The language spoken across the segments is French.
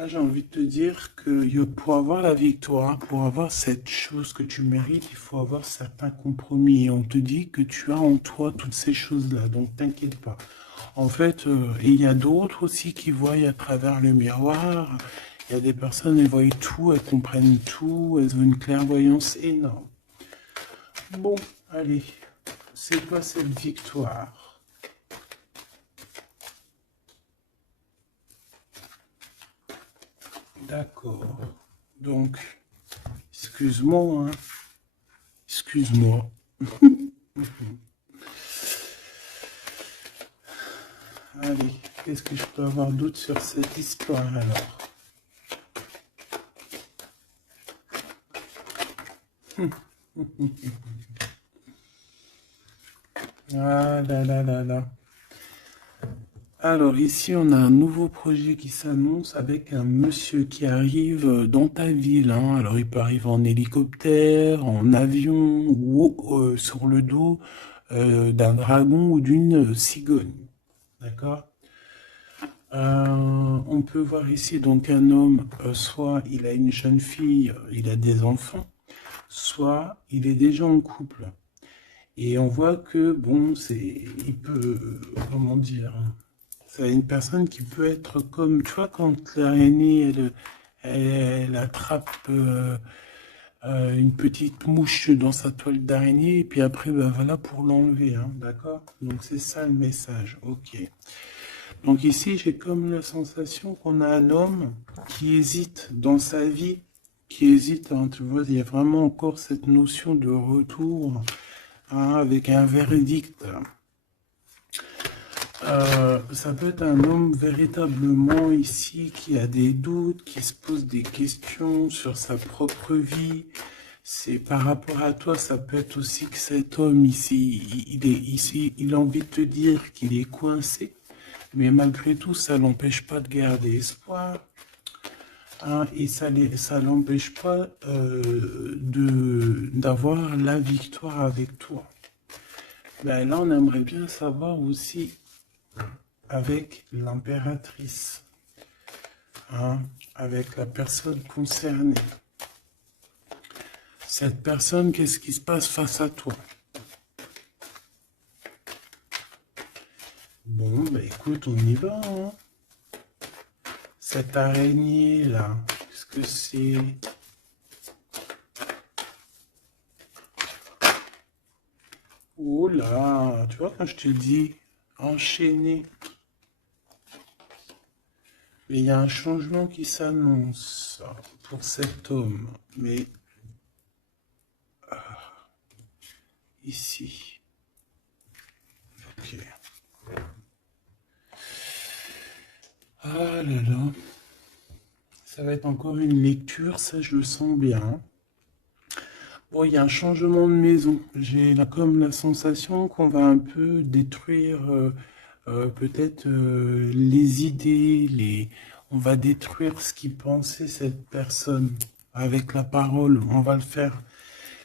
Là, j'ai envie de te dire que pour avoir la victoire, pour avoir cette chose que tu mérites, il faut avoir certains compromis. Et on te dit que tu as en toi toutes ces choses-là, donc t'inquiète pas. En fait, et il y a d'autres aussi qui voient à travers le miroir. Il y a des personnes, elles voient tout, elles comprennent tout, elles ont une clairvoyance énorme. Bon, allez, c'est quoi cette victoire? D'accord. Donc, excuse-moi, hein. Excuse-moi. Allez, qu'est-ce que je peux avoir d'autre sur cette histoire alors? Ah là là là là. Alors ici, on a un nouveau projet qui s'annonce avec un monsieur qui arrive dans ta ville, hein. Alors il peut arriver en hélicoptère, en avion ou sur le dos d'un dragon ou d'une cigogne. D'accord? On peut voir ici donc un homme, soit il a une jeune fille, il a des enfants, soit il est déjà en couple. Et on voit que, bon, il peut, comment dire, c'est une personne qui peut être comme, tu vois, quand l'araignée, elle attrape une petite mouche dans sa toile d'araignée, et puis après, ben voilà, pour l'enlever, hein, d'accord? Donc c'est ça le message, ok. Donc ici, j'ai comme la sensation qu'on a un homme qui hésite dans sa vie, qui hésite, hein, tu vois, il y a vraiment encore cette notion de retour, hein, avec un verdict. Ça peut être un homme véritablement ici qui a des doutes, qui se pose des questions sur sa propre vie. C'est par rapport à toi, ça peut être aussi que cet homme ici, il est ici, il a envie de te dire qu'il est coincé, mais malgré tout, ça l'empêche pas de garder espoir, hein, et ça l'empêche pas d'avoir la victoire avec toi. Ben là, on aimerait bien savoir aussi avec l'impératrice, hein, avec la personne concernée. Cette personne, qu'est-ce qui se passe face à toi? Bon, ben écoute, on y va, hein. Cette araignée-là, qu'est-ce que c'est? Oh là, tu vois, quand je te dis enchaîné, mais il y a un changement qui s'annonce pour cet homme. Mais ici, ok. Ah là là, ça va être encore une lecture, ça je le sens bien. Bon, il y a un changement de maison. J'ai là comme la sensation qu'on va un peu détruire peut-être les idées, on va détruire ce qui pensait cette personne avec la parole. On va le faire.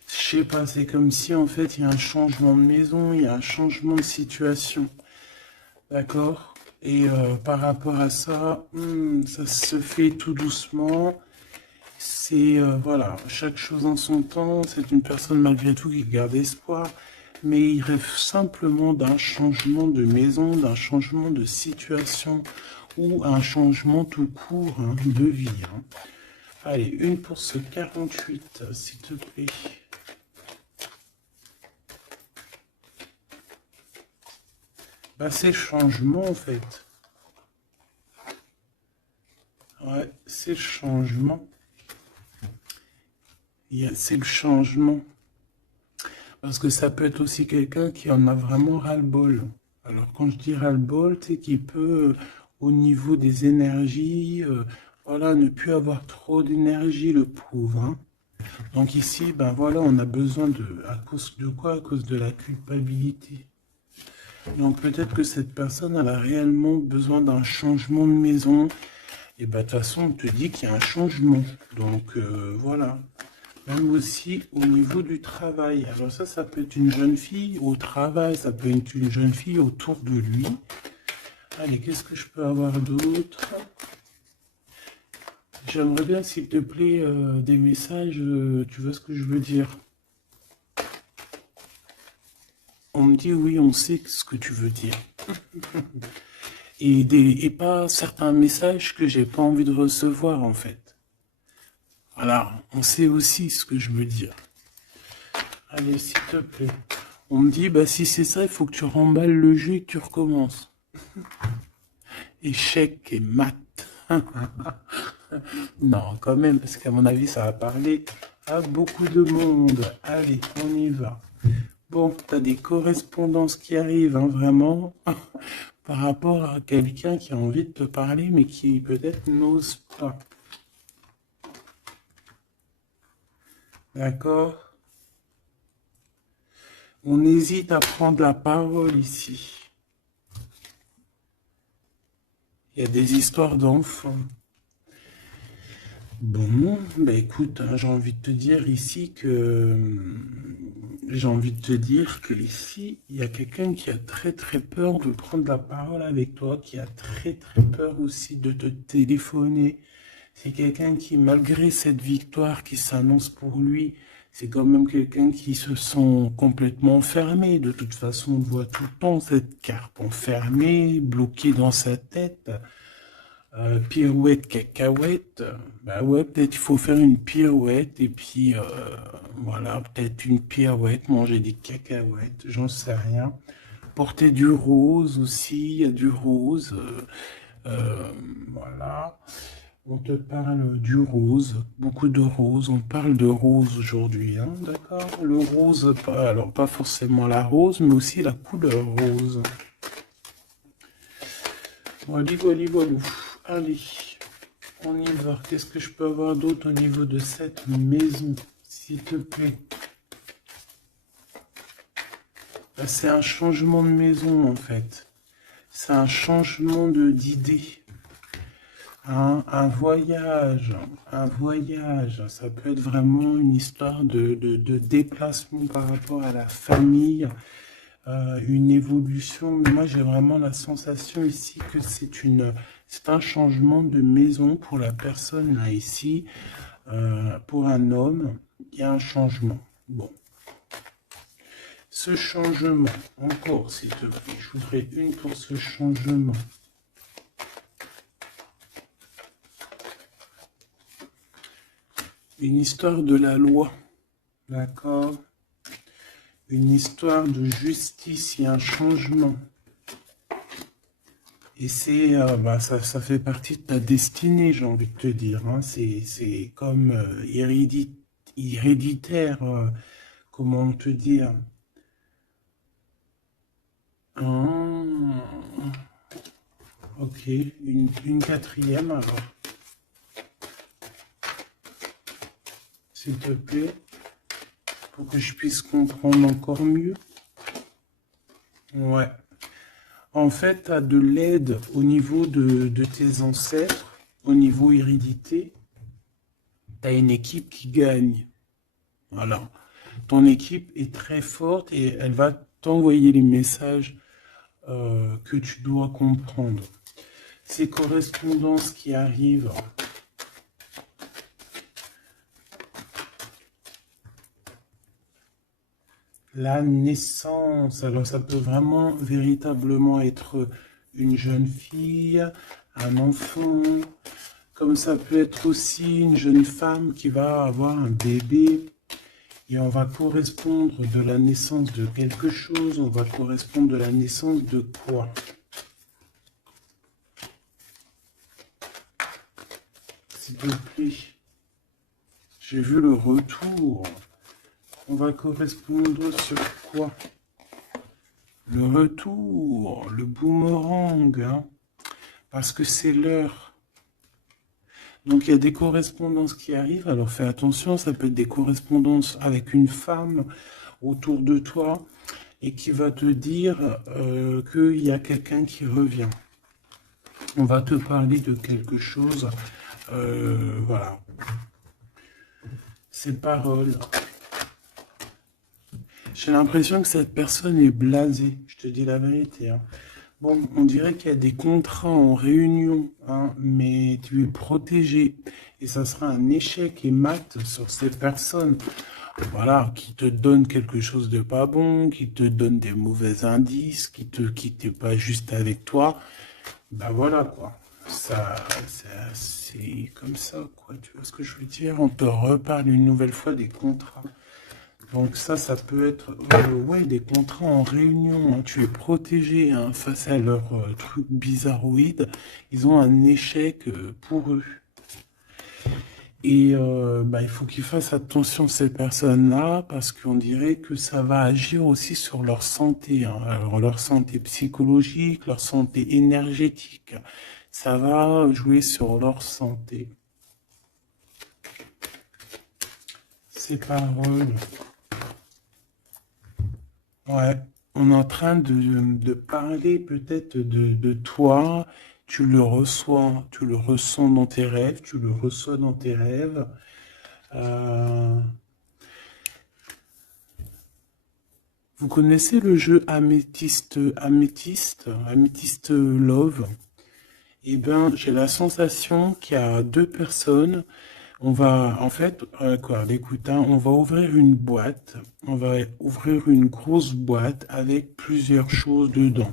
Je sais pas, c'est comme si en fait il y a un changement de maison, il y a un changement de situation. D'accord? Et par rapport à ça, ça se fait tout doucement. C'est, voilà, chaque chose en son temps. C'est une personne malgré tout qui garde espoir. Mais il rêve simplement d'un changement de maison, d'un changement de situation ou un changement tout court, hein, de vie, hein. Allez, une pour ce 48, s'il te plaît. Bah, c'est le changement en fait. Ouais, c'est le changement. C'est le changement. Parce que ça peut être aussi quelqu'un qui en a vraiment ras-le-bol. Alors quand je dis ras-le-bol, c'est qu'il peut, au niveau des énergies, voilà, ne plus avoir trop d'énergie, le pauvre, hein. Donc ici, ben voilà, on a besoin à cause de quoi? À cause de la culpabilité. Donc peut-être que cette personne, elle a réellement besoin d'un changement de maison. Et ben de toute façon, on te dit qu'il y a un changement. Donc voilà. Même aussi au niveau du travail. Alors ça peut être une jeune fille au travail, ça peut être une jeune fille autour de lui. Allez, qu'est-ce que je peux avoir d'autre? J'aimerais bien, s'il te plaît, des messages, tu vois ce que je veux dire. On me dit oui, on sait ce que tu veux dire. Et pas certains messages que j'ai pas envie de recevoir, en fait. Voilà, on sait aussi ce que je veux dire. Allez, s'il te plaît. On me dit, bah si c'est ça, il faut que tu remballes le jeu et que tu recommences. Échec et maths. Non, quand même, parce qu'à mon avis, ça va parler à beaucoup de monde. Allez, on y va. Bon, t'as des correspondances qui arrivent, hein, vraiment, par rapport à quelqu'un qui a envie de te parler, mais qui peut-être n'ose pas. D'accord? On hésite à prendre la parole ici. Il y a des histoires d'enfants. Bon, bah écoute, hein, j'ai envie de te dire ici ici, il y a quelqu'un qui a très très peur de prendre la parole avec toi, qui a très très peur aussi de te téléphoner. C'est quelqu'un qui, malgré cette victoire qui s'annonce pour lui, c'est quand même quelqu'un qui se sent complètement fermé. De toute façon, on voit tout le temps cette carte enfermée, bloquée dans sa tête. Pirouette, cacahuète, bah ouais, peut-être il faut faire une pirouette et puis voilà, peut-être une pirouette, manger des cacahuètes, j'en sais rien. Porter du rose aussi, il y a du rose, voilà. On te parle du rose, beaucoup de rose, on parle de rose aujourd'hui, hein, d'accord? Le rose, pas, alors pas forcément la rose, mais aussi la couleur rose. Voilà, voilà, voilà. Allez. On y va. Qu'est-ce que je peux avoir d'autre au niveau de cette maison, s'il te plaît? C'est un changement de maison, en fait. C'est un changement d'idée. Un voyage. Un voyage. Ça peut être vraiment une histoire de déplacement par rapport à la famille. Une évolution. Mais moi, j'ai vraiment la sensation ici que c'est un changement de maison pour la personne là ici. Pour un homme, il y a un changement. Bon. Ce changement, encore s'il te plaît, je voudrais une pour ce changement. Une histoire de la loi, d'accord? Une histoire de justice, il y a un changement. Et c'est, ça fait partie de ta destinée, j'ai envie de te dire. Hein. C'est comme héréditaire, comment te dire? Ah, ok, une quatrième alors, s'il te plaît, pour que je puisse comprendre encore mieux. Ouais. En fait, tu as de l'aide au niveau de tes ancêtres, au niveau hérédité. Tu as une équipe qui gagne. Voilà. Ton équipe est très forte et elle va t'envoyer les messages que tu dois comprendre. Ces correspondances qui arrivent, la naissance, alors ça peut vraiment véritablement être une jeune fille, un enfant, comme ça peut être aussi une jeune femme qui va avoir un bébé. Et on va correspondre de la naissance de quelque chose, on va correspondre de la naissance de quoi? S'il te plaît. J'ai vu le retour. On va correspondre sur quoi? Le retour, le boomerang, hein, parce que c'est l'heure. Donc il y a des correspondances qui arrivent, alors fais attention, ça peut être des correspondances avec une femme autour de toi et qui va te dire qu'il y a quelqu'un qui revient. On va te parler de quelque chose, voilà. Ces paroles. J'ai l'impression que cette personne est blasée, je te dis la vérité. Hein. Bon, on dirait qu'il y a des contrats en réunion, hein, mais tu es protégé. Et ça sera un échec et mat sur ces personnes, voilà, qui te donnent quelque chose de pas bon, qui te donnent des mauvais indices, qui te quittent pas juste avec toi. Ben voilà, quoi. C'est comme ça, quoi. Tu vois ce que je veux dire? On te reparle une nouvelle fois des contrats. Donc ça peut être ouais, des contrats en réunion, hein. Tu es protégé, hein, face à leurs trucs bizarroïdes. Ils ont un échec pour eux. Et bah, il faut qu'ils fassent attention ces personnes-là parce qu'on dirait que ça va agir aussi sur leur santé, hein. Alors, leur santé psychologique, leur santé énergétique. Ça va jouer sur leur santé. Ces paroles. Ouais, on est en train de parler peut-être de toi, tu le ressens dans tes rêves, tu le reçois dans tes rêves. Euh, vous connaissez le jeu Améthyste Love? Eh bien, j'ai la sensation qu'il y a deux personnes. On va, en fait, quoi, écoute, hein, on va ouvrir une boîte. On va ouvrir une grosse boîte avec plusieurs choses dedans.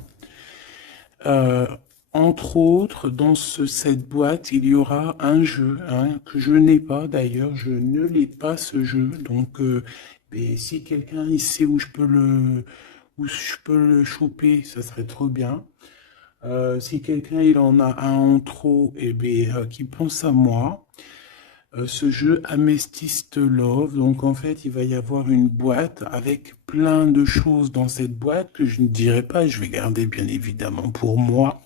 Euh, Entre autres, dans cette boîte, il y aura un jeu, hein, que je n'ai pas d'ailleurs, je ne l'ai pas ce jeu. Donc, mais si quelqu'un il sait où je peux le choper, ça serait trop bien. Si quelqu'un il en a un en trop, et ben, qui pense à moi. Ce jeu Amethyst Love, donc en fait il va y avoir une boîte avec plein de choses dans cette boîte que je ne dirai pas, je vais garder bien évidemment pour moi,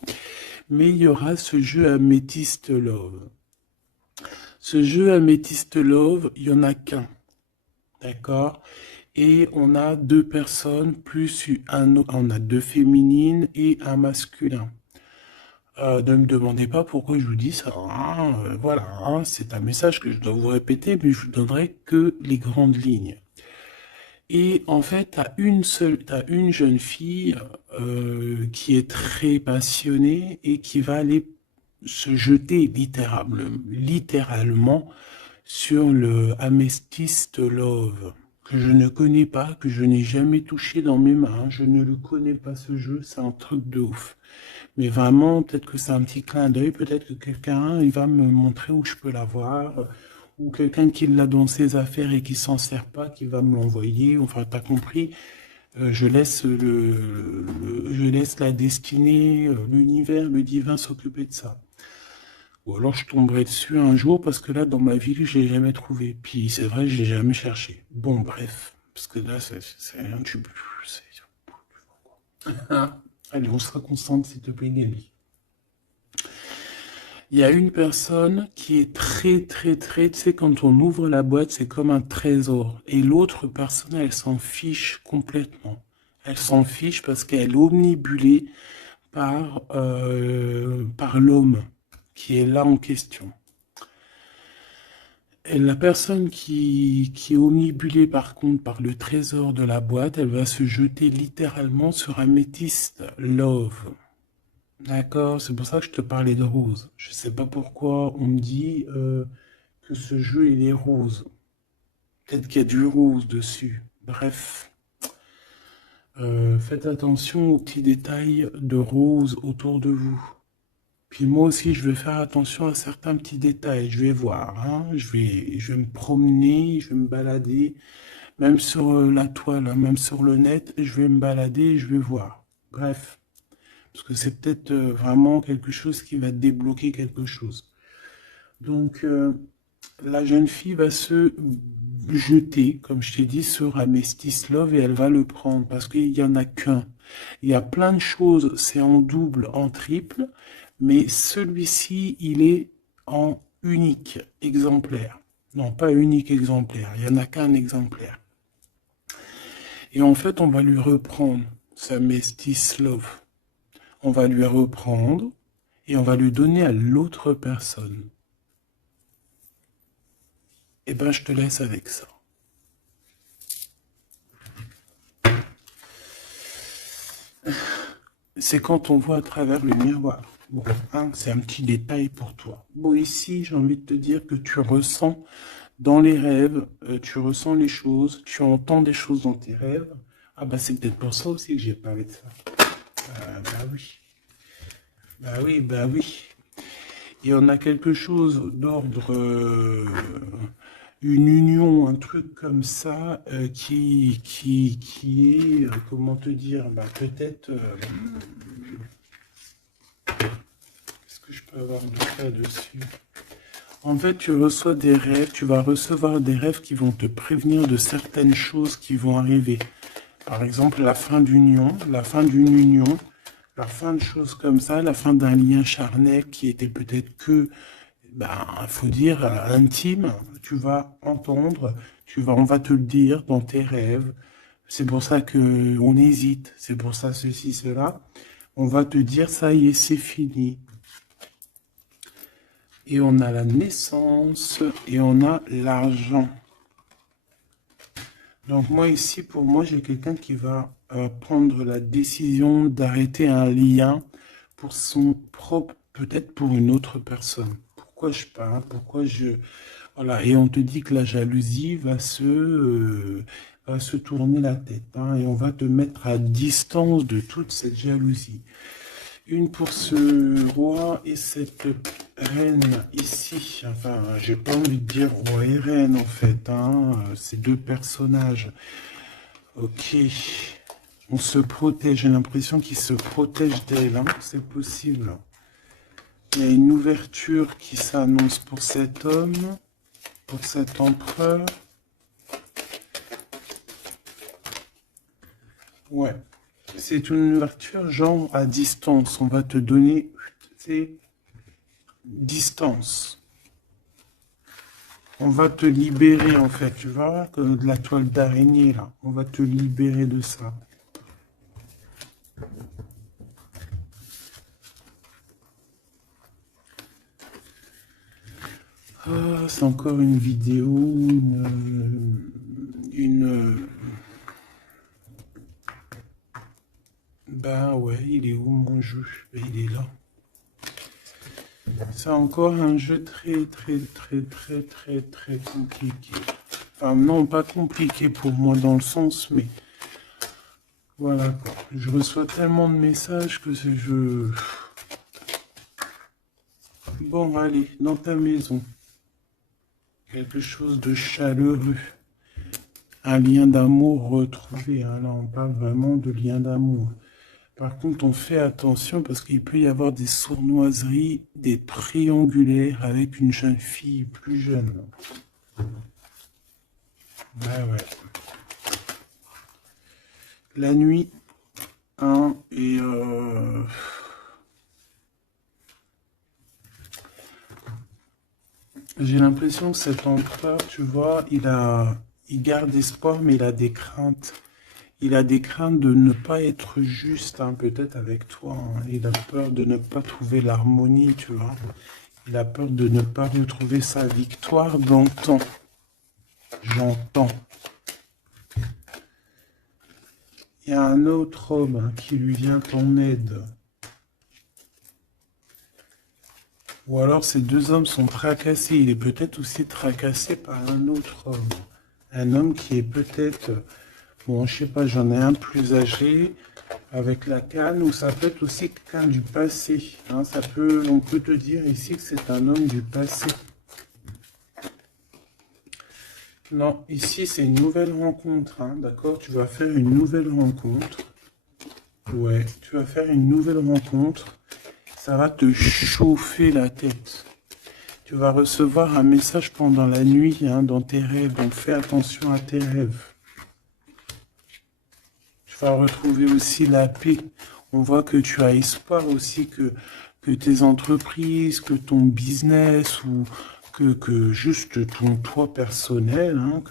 mais il y aura ce jeu Amethyst Love. Ce jeu Amethyst Love, il y en a qu'un, d'accord? Et on a deux personnes plus on a deux féminines et un masculin. Ne me demandez pas pourquoi je vous dis ça, hein, voilà, hein, c'est un message que je dois vous répéter, mais je vous donnerai que les grandes lignes. Et en fait, t'as une jeune fille qui est très passionnée et qui va aller se jeter littéralement sur le Amethyst Love, que je ne connais pas, que je n'ai jamais touché dans mes mains. Je ne le connais pas ce jeu, c'est un truc de ouf. Mais vraiment, peut-être que c'est un petit clin d'œil, peut-être que quelqu'un, il va me montrer où je peux l'avoir, ou quelqu'un qui l'a dans ses affaires et qui s'en sert pas, qui va me l'envoyer. Enfin, t'as compris. Je laisse la destinée, l'univers, le divin s'occuper de ça. Ou alors je tomberai dessus un jour parce que là, dans ma ville, je l'ai jamais trouvé. Puis c'est vrai, je l'ai jamais cherché. Bon, bref, parce que là, c'est rien. Allez, on sera constante, s'il te plaît, Gabi. Il y a une personne qui est très, tu sais, quand on ouvre la boîte, c'est comme un trésor. Et l'autre personne, elle s'en fiche complètement. Elle s'en fiche parce qu'elle est omnibulée par l'homme qui est là en question. Et la personne qui est omnibulée par contre par le trésor de la boîte, elle va se jeter littéralement sur Amethyst Love. D'accord, c'est pour ça que je te parlais de rose. Je sais pas pourquoi on me dit que ce jeu il est rose. Peut-être qu'il y a du rose dessus. Bref, faites attention aux petits détails de rose autour de vous. Puis moi aussi, je vais faire attention à certains petits détails. Je vais voir, hein. Je vais me promener, je vais me balader, même sur la toile, hein, même sur le net, je vais me balader et je vais voir. Bref. Parce que c'est peut-être vraiment quelque chose qui va débloquer quelque chose. Donc, la jeune fille va se jeter, comme je t'ai dit, sur Amethyst Love et elle va le prendre parce qu'il n'y en a qu'un. Il y a plein de choses, c'est en double, en triple, mais celui-ci, il est en unique exemplaire. Non, pas unique exemplaire, il n'y en a qu'un exemplaire. Et en fait, on va lui reprendre sa Amethyst Love. On va lui reprendre et on va lui donner à l'autre personne. Eh ben, je te laisse avec ça. c'est quand on voit à travers le miroir. Bon, hein, c'est un petit détail pour toi. Bon, ici, j'ai envie de te dire que tu ressens dans les rêves, tu ressens les choses, tu entends des choses dans tes rêves. Ah bah c'est peut-être pour ça aussi que j'ai parlé de ça. Bah oui, bah oui, bah oui. Et on a quelque chose d'ordre, une union, un truc comme ça, qui est, comment te dire, bah peut-être, est-ce que je peux avoir du cas dessus? En fait, tu reçois des rêves, tu vas recevoir des rêves qui vont te prévenir de certaines choses qui vont arriver. Par exemple, la fin d'union, la fin d'une union, la fin de choses comme ça, la fin d'un lien charnel qui était peut-être que, ben, faut dire, intime. Tu vas entendre, on va te le dire dans tes rêves. C'est pour ça que on hésite. C'est pour ça ceci, cela. On va te dire, ça y est, c'est fini. Et on a la naissance et on a l'argent. Donc moi ici, pour moi, j'ai quelqu'un qui va prendre la décision d'arrêter un lien pour son propre, peut-être pour une autre personne. Pourquoi je parle? Pourquoi je... Voilà, et on te dit que la jalousie va se tourner la tête, hein, et on va te mettre à distance de toute cette jalousie. Une pour ce roi et cette reine ici. Enfin, j'ai pas envie de dire roi et reine en fait, hein. Ces deux personnages. Ok. On se protège. J'ai l'impression qu'ils se protègent d'elle, hein. C'est possible. Il y a une ouverture qui s'annonce pour cet homme, pour cet empereur. Ouais. C'est une ouverture genre à distance. On va te donner, c'est distance. On va te libérer en fait, tu vois, de la toile d'araignée là. On va te libérer de ça. Ah, c'est encore une vidéo, Ben ouais, il est où mon jeu? Ben, il est là. C'est encore un jeu très compliqué. Enfin, non, pas compliqué pour moi dans le sens, mais voilà quoi. Je reçois tellement de messages que c'est je... Bon, allez, dans ta maison. Quelque chose de chaleureux. Un lien d'amour retrouvé, hein. Là, on parle vraiment de lien d'amour. Par contre, on fait attention parce qu'il peut y avoir des sournoiseries, des triangulaires avec une jeune fille plus jeune. Ben ouais. La nuit, hein, et j'ai l'impression que cet empereur, tu vois, il garde espoir, mais il a des craintes. Il a des craintes de ne pas être juste, hein, peut-être avec toi, hein. Il a peur de ne pas trouver l'harmonie, tu vois. Il a peur de ne pas retrouver sa victoire dans le temps. J'entends. Il y a un autre homme, hein, qui lui vient en aide. Ou alors ces deux hommes sont tracassés. Il est peut-être aussi tracassé par un autre homme. Un homme qui est peut-être, bon, je sais pas, j'en ai un plus âgé, avec la canne, ou ça peut être aussi quelqu'un du passé, hein. On peut te dire ici que c'est un homme du passé. Non, ici c'est une nouvelle rencontre, hein, d'accord? Tu vas faire une nouvelle rencontre. Ouais, tu vas faire une nouvelle rencontre. Ça va te chauffer la tête. Tu vas recevoir un message pendant la nuit, hein, dans tes rêves. Donc fais attention à tes rêves. Tu vas retrouver aussi la paix. On voit que tu as espoir aussi que tes entreprises, que ton business ou que juste ton toi personnel, hein,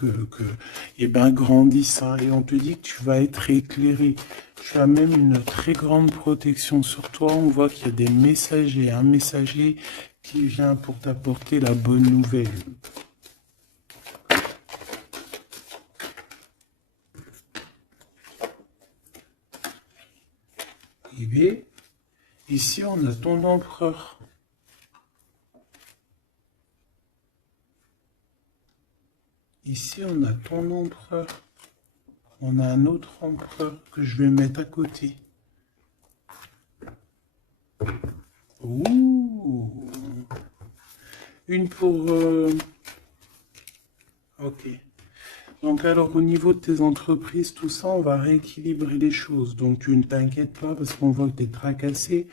eh ben, grandisse, hein. Et on te dit que tu vas être éclairé. Tu as même une très grande protection sur toi. On voit qu'il y a des messagers, un messager qui vient pour t'apporter la bonne nouvelle. arriver. Ici, on a ton empereur. Ici, on a ton empereur. On a un autre empereur que je vais mettre à côté. Ouh. Une pour... Ok. Donc alors au niveau de tes entreprises, tout ça, on va rééquilibrer les choses. Donc tu ne t'inquiètes pas parce qu'on voit que tu es tracassé.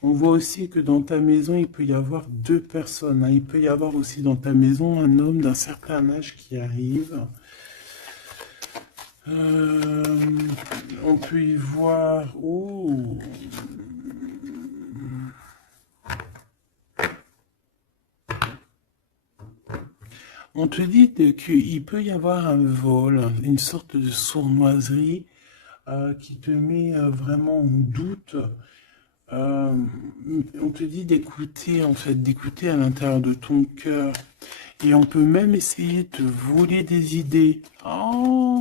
On voit aussi que dans ta maison, il peut y avoir deux personnes, hein. Il peut y avoir aussi dans ta maison un homme d'un certain âge qui arrive. On peut y voir... Oh. On te dit qu'il peut y avoir un vol, une sorte de sournoiserie qui te met vraiment en doute. On te dit d'écouter, en fait, d'écouter à l'intérieur de ton cœur. Et on peut même essayer de te voler des idées. Oh.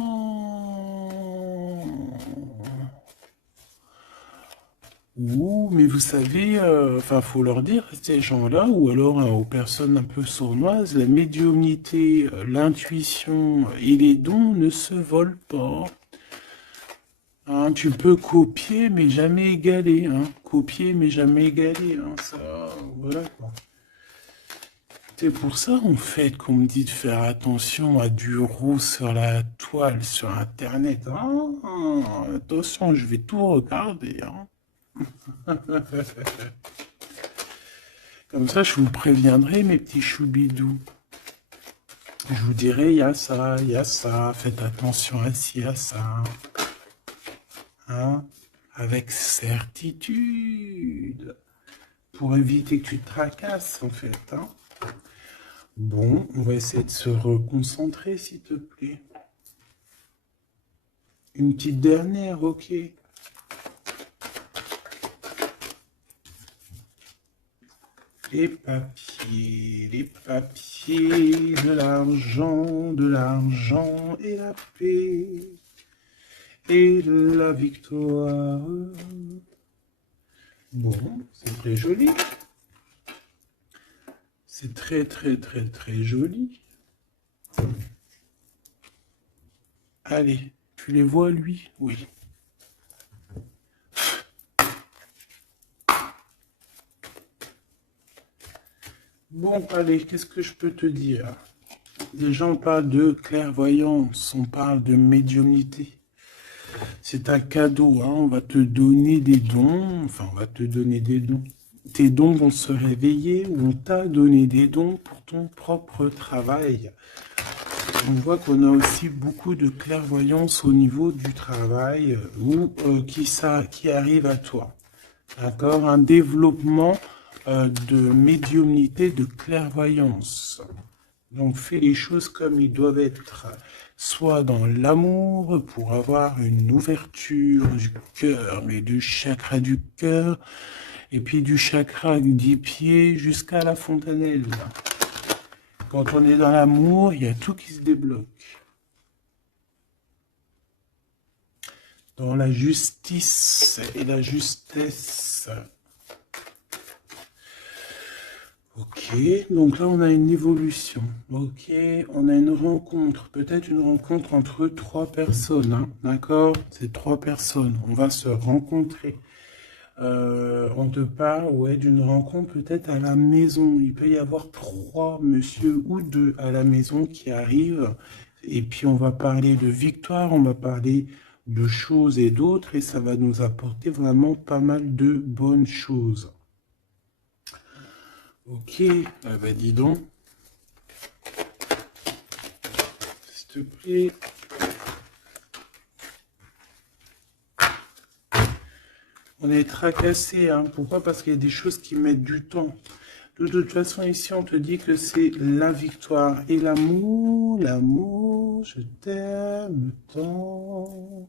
Ouh, mais vous savez, enfin, faut leur dire à ces gens-là, ou alors aux personnes un peu sournoises, la médiumnité, l'intuition et les dons ne se volent pas. Hein, tu peux copier, mais jamais égaler. Hein. Copier, mais jamais égaler. Hein. Ça, voilà quoi. C'est pour ça, en fait, qu'on me dit de faire attention à du roux sur la toile, sur Internet. Ah, attention, je vais tout regarder. Hein. Comme ça, je vous préviendrai, mes petits choubidous. Je vous dirai, il y a ça, faites attention à ci, à ça. Hein, avec certitude. Pour éviter que tu te tracasses, en fait. Hein. Bon, on va essayer de se reconcentrer, s'il te plaît. Une petite dernière, ok. Les papiers, de l'argent et la paix et la victoire. Bon, c'est très joli. C'est très, très, très, très joli. Allez, tu les vois, lui? Oui. Bon, allez, qu'est-ce que je peux te dire? Déjà, on parle de clairvoyance, on parle de médiumnité. C'est un cadeau, hein, on va te donner des dons, enfin, on va te donner des dons. Tes dons vont se réveiller ou on t'a donné des dons pour ton propre travail. On voit qu'on a aussi beaucoup de clairvoyance au niveau du travail ou qui arrive à toi. D'accord? Un développement de médiumnité, de clairvoyance. Donc fais les choses comme ils doivent être. Soit dans l'amour pour avoir une ouverture du cœur, mais du chakra du cœur, et puis du chakra des pieds jusqu'à la fontanelle. Quand on est dans l'amour, il y a tout qui se débloque. Dans la justice et la justesse. Ok, donc là on a une évolution. Ok, on a une rencontre, peut-être une rencontre entre trois personnes, hein, d'accord? C'est trois personnes, on va se rencontrer. On te parle, ouais, d'une rencontre peut-être à la maison. Il peut y avoir trois monsieur ou deux à la maison qui arrivent. Et puis on va parler de victoire, on va parler de choses et d'autres, et ça va nous apporter vraiment pas mal de bonnes choses. Ok, ah bah dis donc. S'il te plaît. On est tracassé, hein. Pourquoi? Parce qu'il y a des choses qui mettent du temps. De toute façon, ici, on te dit que c'est la victoire et l'amour. L'amour, je t'aime tant.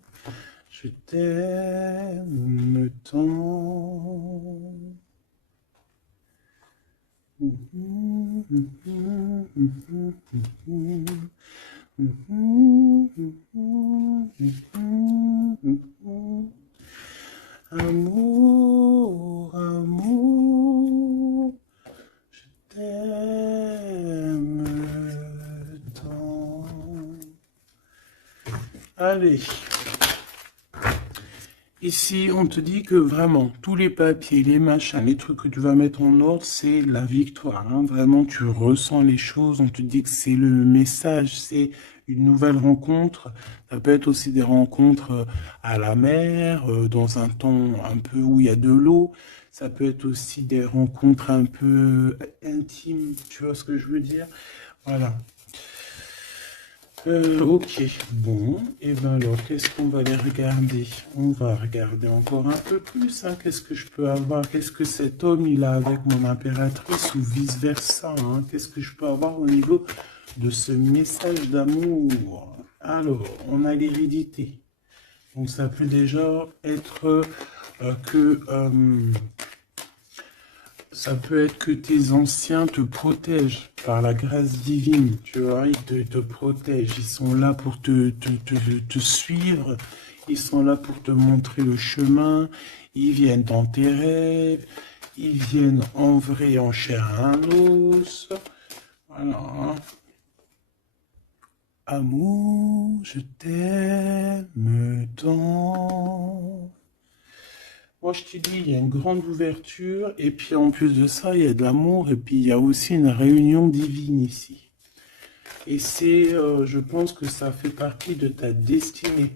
Je t'aime tant. Amour, amour, je t'aime tant. Allez. Ici, on te dit que vraiment, tous les papiers, les machins, les trucs que tu vas mettre en ordre, c'est la victoire. Hein. Vraiment, tu ressens les choses. On te dit que c'est le message, c'est une nouvelle rencontre. Ça peut être aussi des rencontres à la mer, dans un temps un peu où il y a de l'eau. Ça peut être aussi des rencontres un peu intimes. Tu vois ce que je veux dire? Voilà. Ok, bon, et ben alors, qu'est-ce qu'on va aller regarder? On va regarder encore un peu plus, hein. Qu'est-ce que je peux avoir? Qu'est-ce que cet homme, il a avec mon impératrice ou vice-versa, hein? Qu'est-ce que je peux avoir au niveau de ce message d'amour? Alors, on a l'hérédité. Donc, ça peut déjà être que... ça peut être que tes anciens te protègent par la grâce divine, tu vois, ils te protègent, ils sont là pour te suivre, ils sont là pour te montrer le chemin, ils viennent dans tes rêves, ils viennent en vrai, en chair et en os. Voilà. Amour, je t'aime tant. Moi, je te dis, il y a une grande ouverture, et puis en plus de ça, il y a de l'amour, et puis il y a aussi une réunion divine ici. Et c'est, je pense que ça fait partie de ta destinée.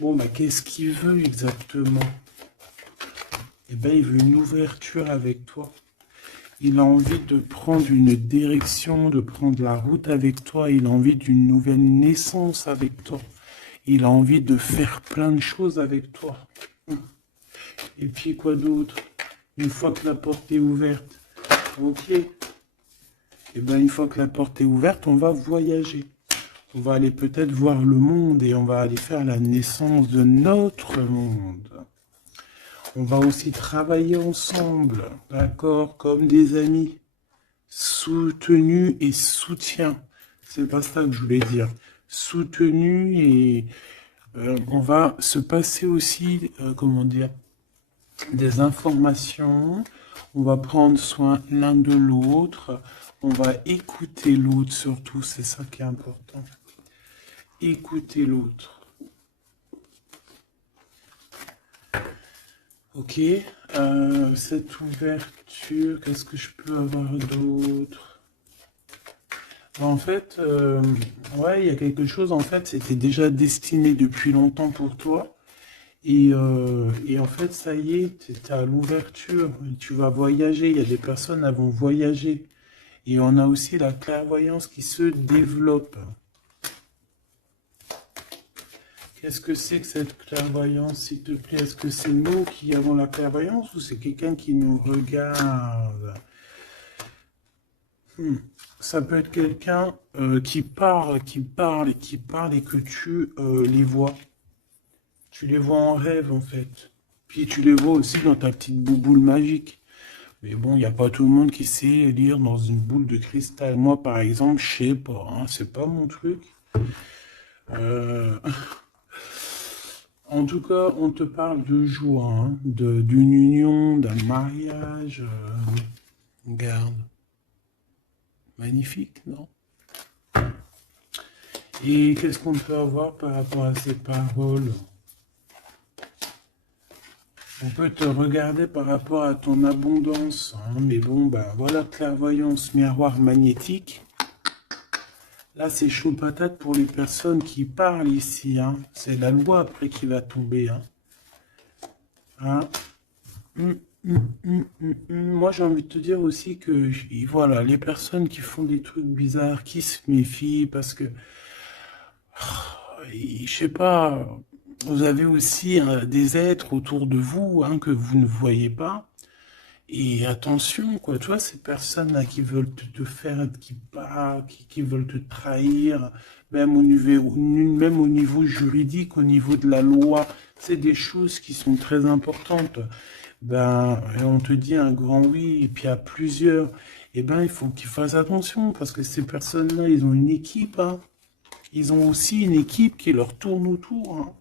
Bon, bah, qu'est-ce qu'il veut exactement? Eh bien, il veut une ouverture avec toi. Il a envie de prendre une direction, de prendre la route avec toi. Il a envie d'une nouvelle naissance avec toi. Il a envie de faire plein de choses avec toi. Et puis quoi d'autre? Une fois que la porte est ouverte, ok. Et bien une fois que la porte est ouverte, on va voyager. On va aller peut-être voir le monde et on va aller faire la naissance de notre monde. On va aussi travailler ensemble, d'accord, comme des amis, soutenus et soutien. C'est pas ça que je voulais dire. Soutenus et on va se passer aussi, comment dire, des informations, on va prendre soin l'un de l'autre, on va écouter l'autre surtout, c'est ça qui est important. Écouter l'autre. Ok, cette ouverture, qu'est-ce que je peux avoir d'autre? En fait, ouais, il y a quelque chose, en fait, c'était déjà destiné depuis longtemps pour toi. Et en fait, ça y est, tu es à l'ouverture, tu vas voyager, il y a des personnes qui vont voyager. Et on a aussi la clairvoyance qui se développe. Qu'est-ce que c'est que cette clairvoyance, s'il te plaît? Est-ce que c'est nous qui avons la clairvoyance ou c'est quelqu'un qui nous regarde? Ça peut être quelqu'un qui parle et que tu les vois. Tu les vois en rêve, en fait. Puis tu les vois aussi dans ta petite bouboule magique. Mais bon, il n'y a pas tout le monde qui sait lire dans une boule de cristal. Moi, par exemple, je sais pas, hein, c'est pas mon truc. Euh, En tout cas, on te parle de joie, hein, d'une union, d'un mariage. Regarde. Magnifique, non? Et qu'est-ce qu'on peut avoir par rapport à ces paroles? On peut te regarder par rapport à ton abondance, hein, mais bon, ben voilà, clairvoyance, miroir magnétique. Là, c'est chaud patate pour les personnes qui parlent ici, hein. C'est la loi après qui va tomber, hein. Hein. Moi, j'ai envie de te dire aussi que, voilà, les personnes qui font des trucs bizarres, qui se méfient, parce que, je sais pas, vous avez aussi des êtres autour de vous, hein, que vous ne voyez pas. Et attention, quoi, tu vois, ces personnes-là qui veulent te faire, qui veulent te trahir, même au niveau juridique, au niveau de la loi, c'est des choses qui sont très importantes. Ben, on te dit un grand oui, et puis à plusieurs, eh ben, il faut qu'ils fassent attention, parce que ces personnes-là, ils ont une équipe, hein. Ils ont aussi une équipe qui leur tourne autour, hein.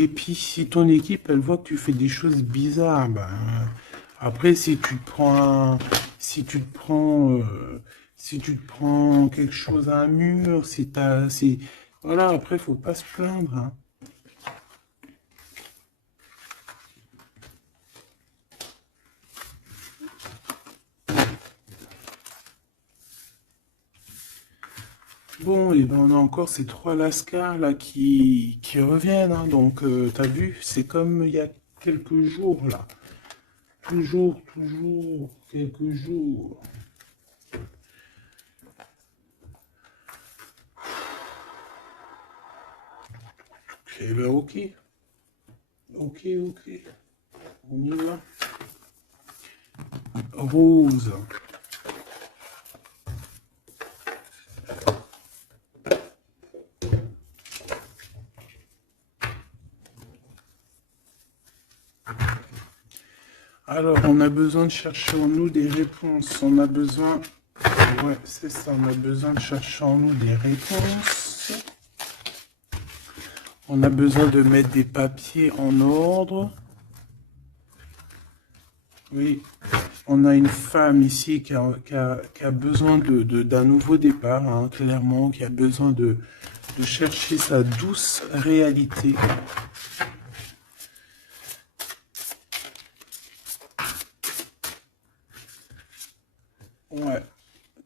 Et puis, si ton équipe, elle voit que tu fais des choses bizarres, ben, après, si tu te prends, si tu te prends quelque chose à un mur, voilà, après, faut pas se plaindre, hein. Bon, et ben on a encore ces trois lascars là qui reviennent, hein. Donc, t'as vu, c'est comme il y a quelques jours là. Toujours, quelques jours. Eh ben ok, ok. On y va. Rose. Alors, on a besoin de chercher en nous des réponses. On a besoin... Ouais, c'est ça, on a besoin de chercher en nous des réponses. On a besoin de mettre des papiers en ordre. Oui, on a une femme ici qui a besoin d'un nouveau départ, hein, clairement, qui a besoin de chercher sa douce réalité. Ouais,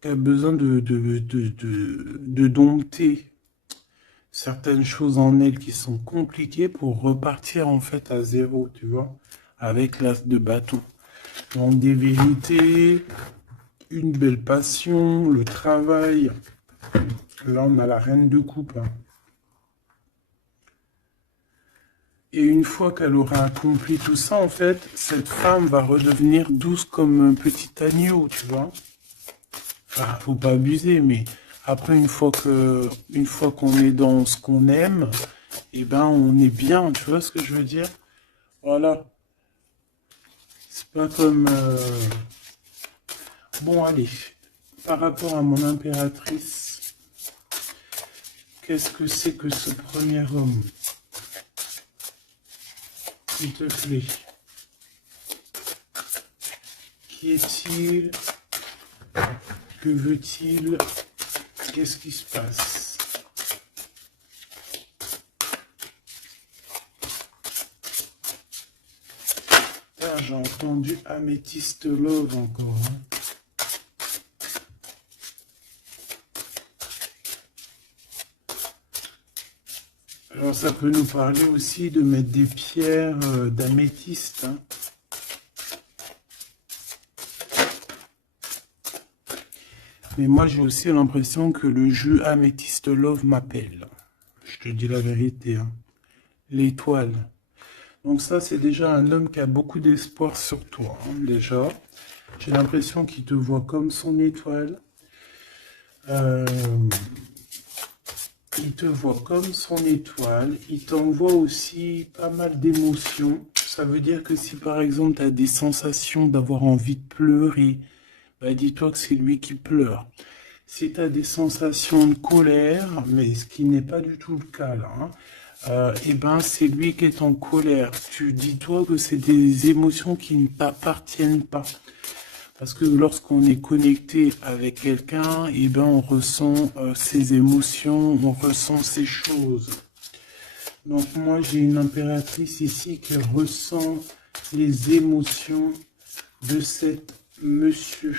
qui a besoin de dompter certaines choses en elle qui sont compliquées pour repartir en fait à zéro, tu vois, avec l'as de bâton. Donc des vérités, une belle passion, le travail. Là, on a la reine de coupe, hein. Et une fois qu'elle aura accompli tout ça, en fait, cette femme va redevenir douce comme un petit agneau, tu vois. Enfin, faut pas abuser, mais après, une fois qu'on est dans ce qu'on aime, eh ben, on est bien, tu vois ce que je veux dire? Voilà. C'est pas comme... Bon, allez. Par rapport à mon impératrice, qu'est-ce que c'est que ce premier homme? S'il te plaît. Qui est-il? Que veut-il? Qu'est-ce qui se passe? Ah, j'ai entendu Améthyste Love encore, hein. Alors ça peut nous parler aussi de mettre des pierres d'améthyste, hein. Mais moi j'ai aussi l'impression que le jeu Améthyste Love m'appelle. Je te dis la vérité, hein. L'étoile. Donc ça c'est déjà un homme qui a beaucoup d'espoir sur toi, hein, déjà. J'ai l'impression qu'il te voit comme son étoile. Euh, Il te voit comme son étoile. Il t'envoie aussi pas mal d'émotions. Ça veut dire que si par exemple tu as des sensations d'avoir envie de pleurer, bah dis-toi que c'est lui qui pleure. Si tu as des sensations de colère, mais ce qui n'est pas du tout le cas là, hein, eh ben c'est lui qui est en colère. Tu dis-toi que c'est des émotions qui ne t'appartiennent pas. Parce que lorsqu'on est connecté avec quelqu'un, eh ben on ressent ses émotions, on ressent ses choses. Donc moi j'ai une impératrice ici qui ressent les émotions de cet monsieur.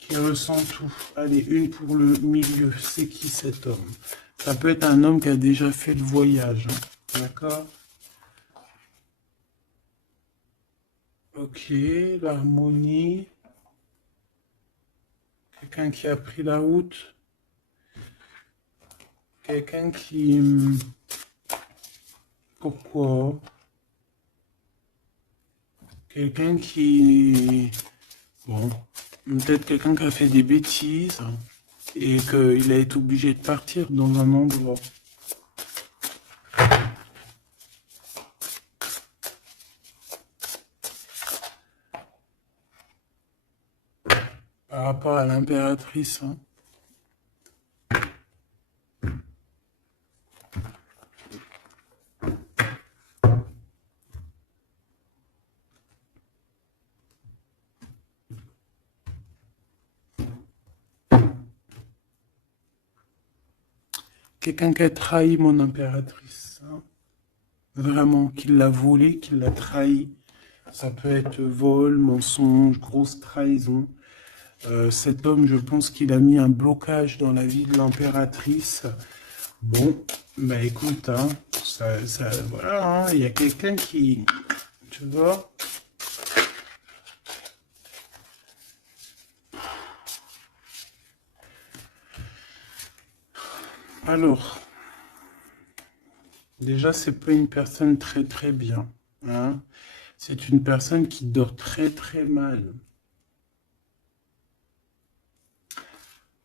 Qui ressent tout. Allez, une pour le milieu. C'est qui cet homme? Ça peut être un homme qui a déjà fait le voyage, hein. D'accord? Ok, l'harmonie. Quelqu'un qui a pris la route. Quelqu'un qui... Pourquoi? Quelqu'un qui... Bon, peut-être quelqu'un qui a fait des bêtises et qu'il a été obligé de partir dans un endroit. Par rapport à l'impératrice, hein. quelqu'un qui a trahi mon impératrice. Hein. Vraiment, qui l'a volé, qui l'a trahi. Ça peut être vol, mensonge, grosse trahison. Cet homme, je pense qu'il a mis un blocage dans la vie de l'impératrice. Bon, bah écoute, hein, voilà, hein, il y a quelqu'un qui, tu vois. Alors, déjà, c'est pas une personne très très bien, hein. C'est une personne qui dort très très mal.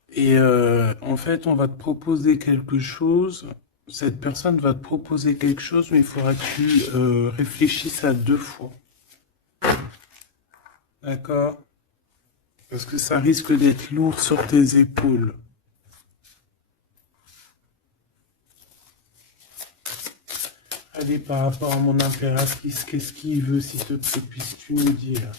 Et en fait, on va te proposer quelque chose. Cette personne va te proposer quelque chose, mais il faudra que tu réfléchisses à 2 fois. D'accord? Parce que ça risque d'être lourd sur tes épaules. Allez, par rapport à mon impératrice, qu'est-ce qu'il veut, s'il te plaît, puisses-tu nous dire?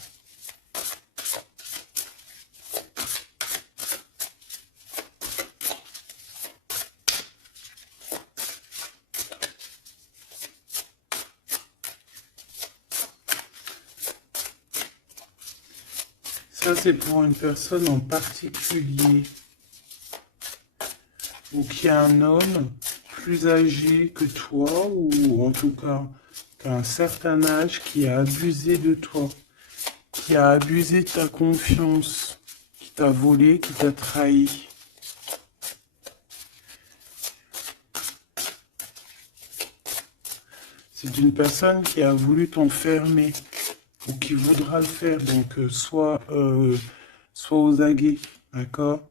Ça, c'est pour une personne en particulier. Ou qu'il y a un homme plus âgé que toi, ou en tout cas qu'à un certain âge, qui a abusé de toi, qui a abusé de ta confiance, qui t'a volé, qui t'a trahi. C'est une personne qui a voulu t'enfermer, ou qui voudra le faire, donc soit aux aguets, d'accord?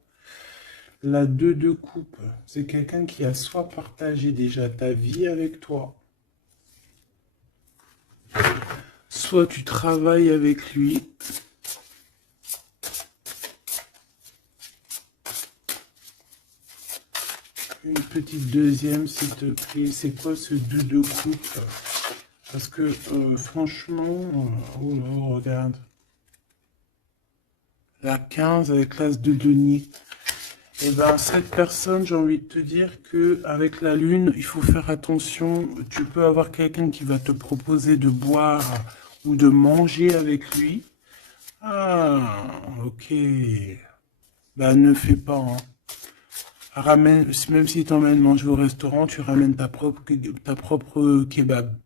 La 2 de coupe, c'est quelqu'un qui a soit partagé déjà ta vie avec toi, soit tu travailles avec lui. Une petite deuxième, s'il te plaît. C'est quoi ce 2 de coupe? Parce que franchement, oh là, regarde. La 15 avec l'as de denier. Et ben cette personne, j'ai envie de te dire que avec la lune, il faut faire attention. Tu peux avoir quelqu'un qui va te proposer de boire ou de manger avec lui. Ah, ok. Ben ne fais pas. Hein. Ramène, même si tu emmènes manger au restaurant, tu ramènes ta propre kebab.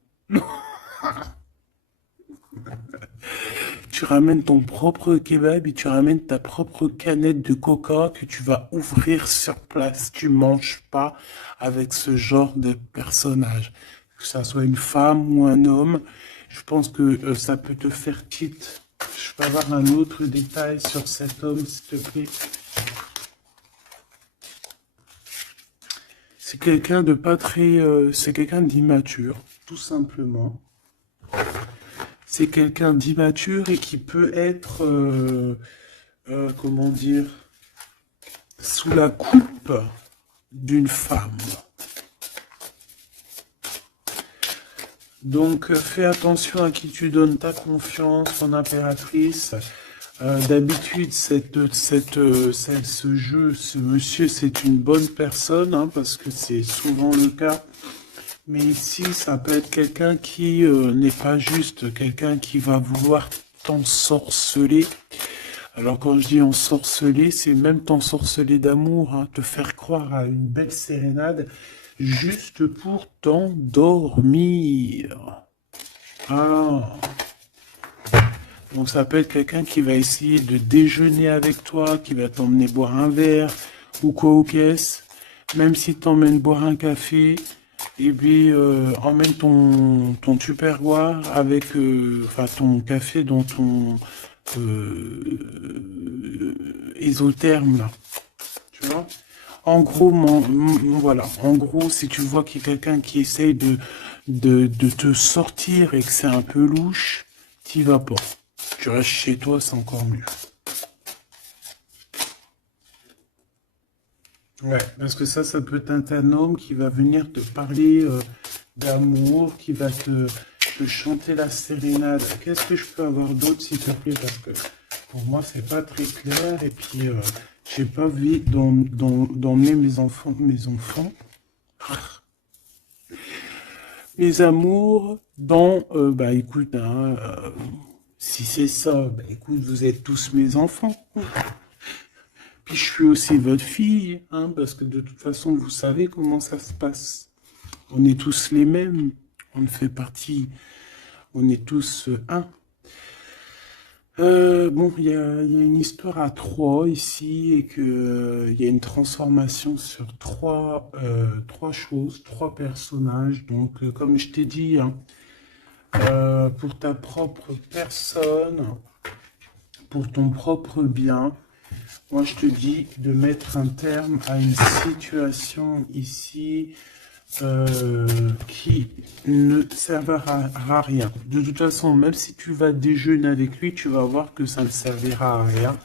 Tu ramènes ton propre kebab et tu ramènes ta propre canette de coca que tu vas ouvrir sur place. Tu manges pas avec ce genre de personnage. Que ça soit une femme ou un homme, je pense que ça peut te faire tilt. Je peux avoir un autre détail sur cet homme, s'il te plaît. C'est quelqu'un de pas très... c'est quelqu'un d'immature, tout simplement. C'est quelqu'un d'immature et qui peut être, comment dire, sous la coupe d'une femme. Donc, fais attention à qui tu donnes ta confiance, ton impératrice. D'habitude, ce jeu, ce monsieur, c'est une bonne personne, hein, parce que c'est souvent le cas. Mais ici, ça peut être quelqu'un qui n'est pas juste, quelqu'un qui va vouloir t'ensorceler. Alors quand je dis ensorceler, c'est même t'ensorceler d'amour, hein, te faire croire à une belle sérénade, juste pour t'endormir. Ah. Donc ça peut être quelqu'un qui va essayer de déjeuner avec toi, qui va t'emmener boire un verre, ou quoi aux caisses. Même si t'emmènes boire un café, et puis emmène ton tupperware avec enfin ton café dans ton isotherme là, tu vois. En gros, voilà. En gros, si tu vois qu'il y a quelqu'un qui essaye de te sortir et que c'est un peu louche, t'y vas pas. Tu restes chez toi, c'est encore mieux. Ouais, parce que ça peut être un homme qui va venir te parler d'amour, qui va te chanter la sérénade. Qu'est-ce que je peux avoir d'autre, s'il te plaît? Parce que pour moi, c'est pas très clair. Et puis, j'ai pas envie d'emmener mes enfants. Mes amours, bah écoute, hein, si c'est ça, bah écoute, vous êtes tous mes enfants. Puis je suis aussi votre fille, hein, parce que de toute façon, vous savez comment ça se passe. On est tous les mêmes, on fait partie, on est tous un. Bon, il y a une histoire à trois ici et que il y a une transformation sur trois choses, trois personnages. Donc, comme je t'ai dit, hein, pour ta propre personne, pour ton propre bien, moi je te dis de mettre un terme à une situation ici qui ne servira à rien. De toute façon, même si tu vas déjeuner avec lui, tu vas voir que ça ne servira à rien,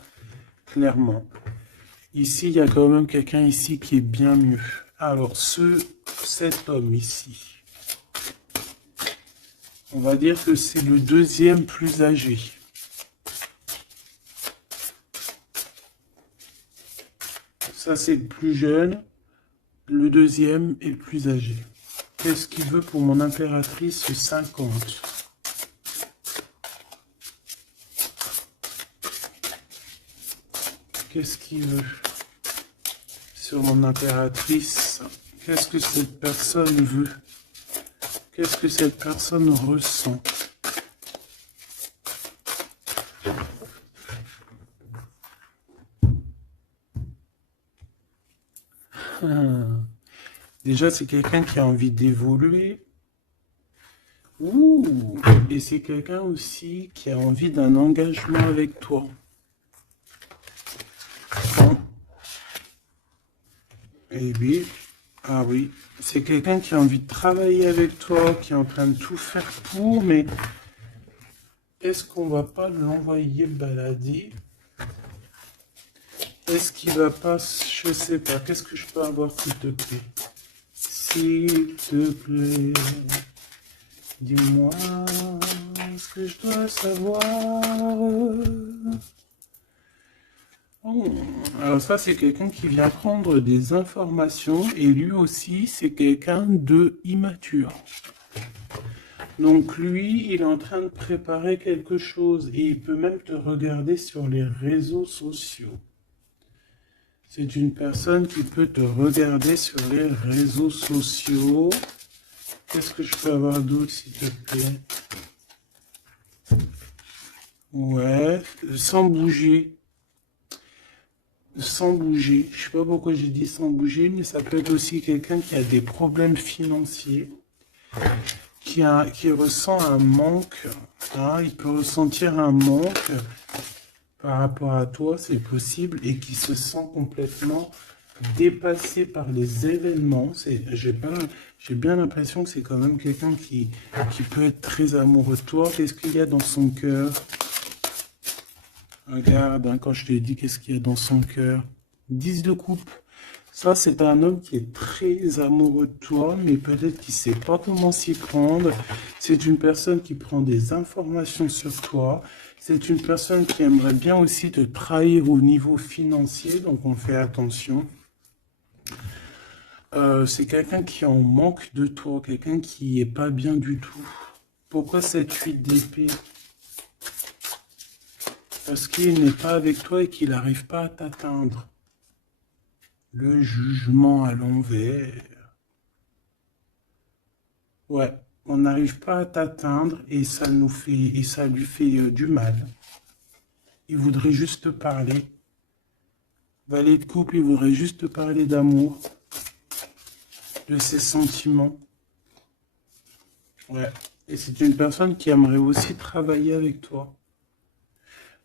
clairement. Ici, il y a quand même quelqu'un ici qui est bien mieux. Alors, cet homme ici, on va dire que c'est le deuxième plus âgé. Ça, c'est le plus jeune. Le deuxième est le plus âgé. Qu'est-ce qu'il veut pour mon impératrice 50? Qu'est-ce qu'il veut sur mon impératrice? Qu'est-ce que cette personne veut? Qu'est-ce que cette personne ressent? Déjà, c'est quelqu'un qui a envie d'évoluer. Ouh! Et c'est quelqu'un aussi qui a envie d'un engagement avec toi. Et oui, ah oui, c'est quelqu'un qui a envie de travailler avec toi, qui est en train de tout faire pour, mais est-ce qu'on va pas l'envoyer balader? Est-ce qu'il va pas, je sais pas, qu'est-ce que je peux avoir s'il te plaît? S'il te plaît, dis-moi ce que je dois savoir. Oh, alors ça, c'est quelqu'un qui vient prendre des informations et lui aussi, c'est quelqu'un de immature. Donc lui, il est en train de préparer quelque chose et il peut même te regarder sur les réseaux sociaux. C'est une personne qui peut te regarder sur les réseaux sociaux. Qu'est-ce que je peux avoir d'autre, s'il te plaît? Ouais, sans bouger. Sans bouger. Je sais pas pourquoi j'ai dit sans bouger, mais ça peut être aussi quelqu'un qui a des problèmes financiers, qui ressent un manque. Hein, il peut ressentir un manque par rapport à toi, c'est possible, et qui se sent complètement dépassé par les événements. J'ai bien l'impression que c'est quand même quelqu'un qui peut être très amoureux de toi. Qu'est-ce qu'il y a dans son cœur? Regarde, hein, quand je te dis qu'est-ce qu'il y a dans son cœur. 10 de coupe. Ça, c'est un homme qui est très amoureux de toi, mais peut-être qu'il ne sait pas comment s'y prendre. C'est une personne qui prend des informations sur toi. C'est une personne qui aimerait bien aussi te trahir au niveau financier, donc on fait attention. C'est quelqu'un qui est en manque de toi, quelqu'un qui est pas bien du tout. Pourquoi cette 8 d'épée? Parce qu'il n'est pas avec toi et qu'il n'arrive pas à t'atteindre. Le jugement à l'envers. Ouais, on n'arrive pas à t'atteindre et ça lui fait du mal. Il voudrait juste te parler. Valet de coupe, il voudrait juste te parler d'amour, de ses sentiments. Ouais. Et c'est une personne qui aimerait aussi travailler avec toi.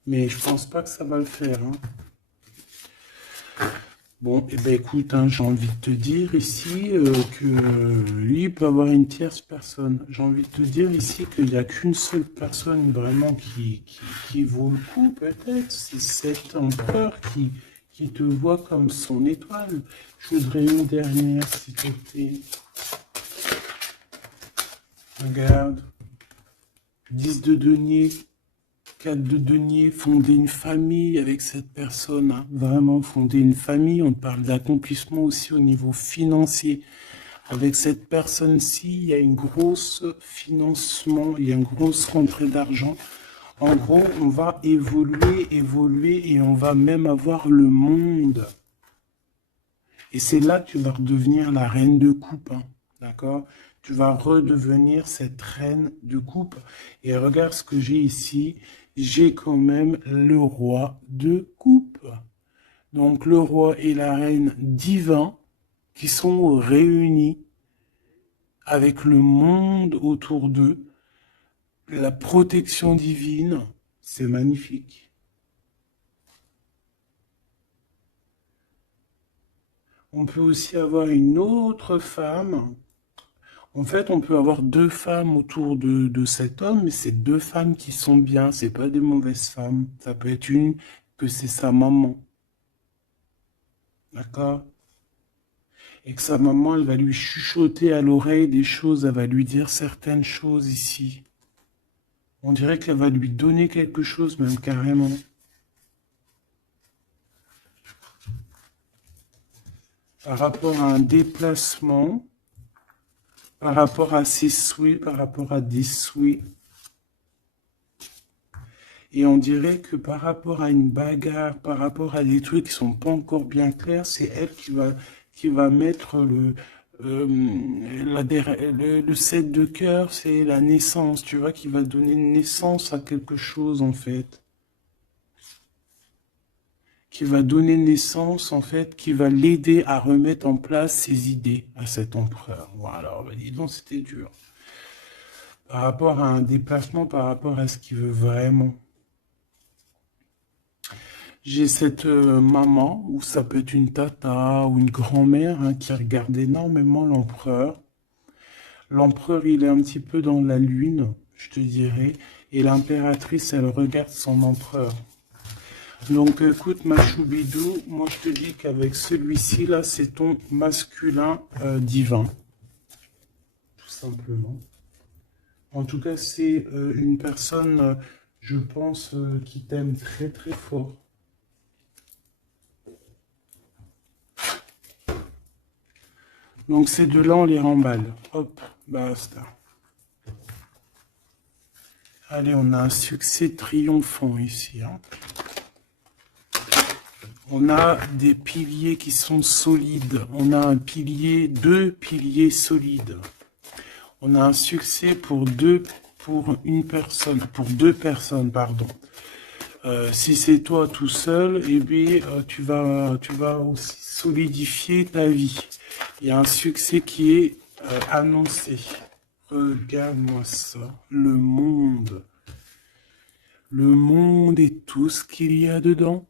Mais je pense pas que ça va le faire. Hein. Bon, et ben écoute, hein, j'ai envie de te dire ici que lui il peut avoir une tierce personne. J'ai envie de te dire ici qu'il n'y a qu'une seule personne vraiment qui vaut le coup, peut-être. C'est cet empereur qui te voit comme son étoile. Je voudrais une dernière, s'il te plaît. Regarde. 10 de denier. 4 de denier, fonder une famille avec cette personne, hein. Vraiment fonder une famille, on parle d'accomplissement aussi au niveau financier, Avec cette personne-ci, il y a une grosse financement, il y a une grosse rentrée d'argent. En gros, on va évoluer, évoluer et on va même avoir le monde. Et c'est là que tu vas redevenir la reine de coupe, hein, d'accord? Tu vas redevenir cette reine de coupe. Et regarde ce que j'ai ici. J'ai quand même le roi de coupe. Donc le roi et la reine divins qui sont réunis avec le monde autour d'eux. La protection divine, c'est magnifique. On peut aussi avoir une autre femme. En fait, on peut avoir deux femmes autour de cet homme, mais c'est deux femmes qui sont bien, c'est pas des mauvaises femmes. Ça peut être une que c'est sa maman. D'accord? Et que sa maman, elle va lui chuchoter à l'oreille des choses, elle va lui dire certaines choses ici. On dirait qu'elle va lui donner quelque chose, même carrément. Par rapport à un déplacement, par rapport à ses souhaits, par rapport à des souhaits. Et on dirait que par rapport à une bagarre, par rapport à des trucs qui sont pas encore bien clairs, c'est elle qui va mettre le 7 de cœur, c'est la naissance, tu vois, qui va donner naissance à quelque chose, en fait. Qui va donner naissance, en fait, qui va l'aider à remettre en place ses idées à cet empereur. Voilà, bah, dis donc, c'était dur. Par rapport à un déplacement, par rapport à ce qu'il veut vraiment. J'ai cette maman, ou ça peut être une tata ou une grand-mère, hein, qui regarde énormément l'empereur. L'empereur, il est un petit peu dans la lune, je te dirais, et l'impératrice, elle regarde son empereur. Donc écoute, ma choubidou, moi je te dis qu'avec celui-ci, là, c'est ton masculin divin. Tout simplement. En tout cas, c'est une personne, je pense, qui t'aime très très fort. Donc ces deux-là, on les remballe. Hop, basta. Allez, on a un succès triomphant ici. Hein. On a des piliers qui sont solides. On a un pilier, deux piliers solides. On a un succès pour deux personnes, pardon. Si c'est toi tout seul, eh bien, tu vas aussi solidifier ta vie. Il y a un succès qui est annoncé. Regarde-moi ça. Le monde. Le monde et tout ce qu'il y a dedans.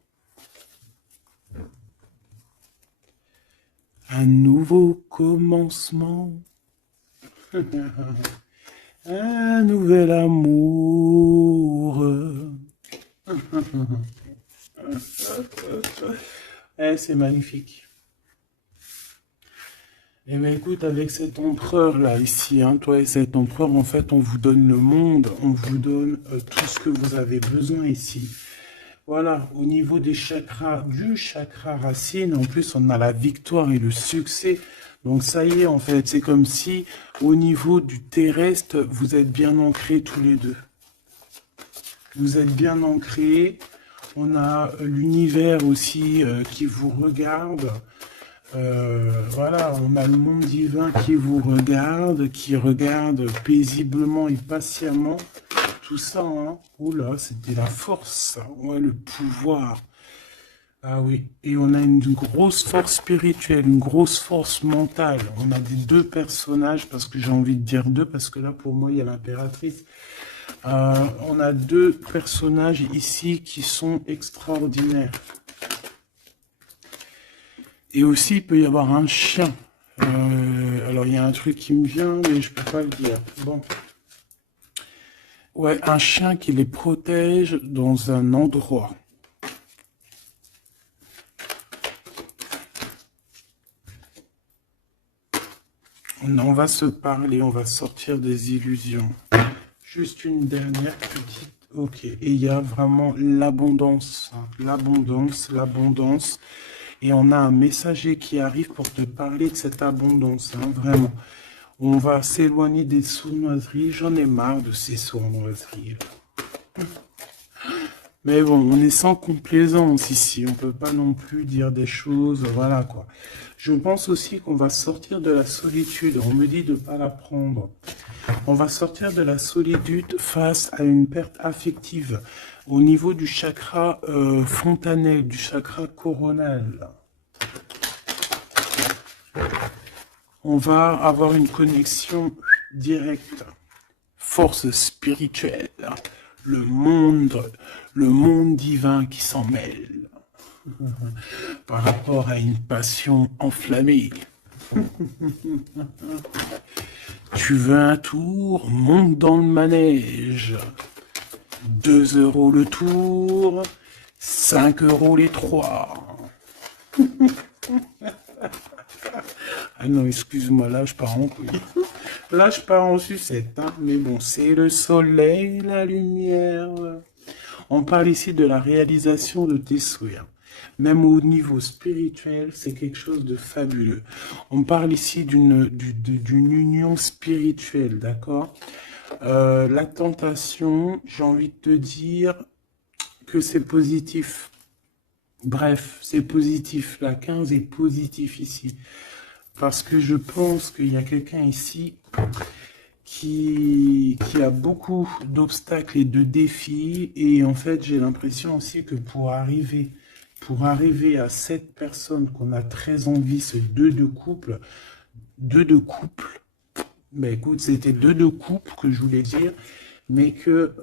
Un nouveau commencement. Un nouvel amour. C'est magnifique. Eh bien, écoute, avec cet empereur-là, ici, hein, toi et cet empereur, en fait, on vous donne le monde, on vous donne tout ce que vous avez besoin ici. Voilà, au niveau des chakras, du chakra racine, en plus, on a la victoire et le succès. Donc, ça y est, en fait, c'est comme si, au niveau du terrestre, vous êtes bien ancrés tous les deux. Vous êtes bien ancrés. On a l'univers aussi qui vous regarde. Voilà, on a le monde divin qui vous regarde, qui regarde paisiblement et patiemment. Tout ça, hein. Oula, c'était la force, ouais, le pouvoir. Ah oui, et on a une grosse force spirituelle, une grosse force mentale. On a des deux personnages, parce que j'ai envie de dire deux, parce que là, pour moi, il y a l'impératrice. On a deux personnages ici qui sont extraordinaires. Et aussi, il peut y avoir un chien. Alors, il y a un truc qui me vient, mais je peux pas le dire. Bon. Ouais, un chien qui les protège dans un endroit. On va se parler, on va sortir des illusions. Juste une dernière petite... Ok, et il y a vraiment l'abondance. Hein. L'abondance, l'abondance. et on a un messager qui arrive pour te parler de cette abondance, hein, vraiment. On va s'éloigner des sournoiseries. J'en ai marre de ces sournoiseries. Mais bon, on est sans complaisance ici. On peut pas non plus dire des choses, voilà quoi. Je pense aussi qu'on va sortir de la solitude. On me dit de ne pas la prendre. On va sortir de la solitude face à une perte affective au niveau du chakra fontanel, du chakra coronal. On va avoir une connexion directe, force spirituelle, le monde divin qui s'en mêle par rapport à une passion enflammée. Tu veux un tour? Monte dans le manège. 2 € le tour, 5 € les 3. Ah non, excuse-moi, là je pars en couille. Là je pars en sucette, hein. Mais bon, c'est le soleil, la lumière. On parle ici de la réalisation de tes souhaits. Même au niveau spirituel, c'est quelque chose de fabuleux. On parle ici d'une union spirituelle, d'accord? La tentation, j'ai envie de te dire que c'est positif. Bref, c'est positif. La 15 est positif ici. Parce que je pense qu'il y a quelqu'un ici qui a beaucoup d'obstacles et de défis. Et en fait, j'ai l'impression aussi que pour arriver à cette personne qu'on a très envie, ce 2 de couple, ben écoute, c'était 2 de couple que je voulais dire, mais que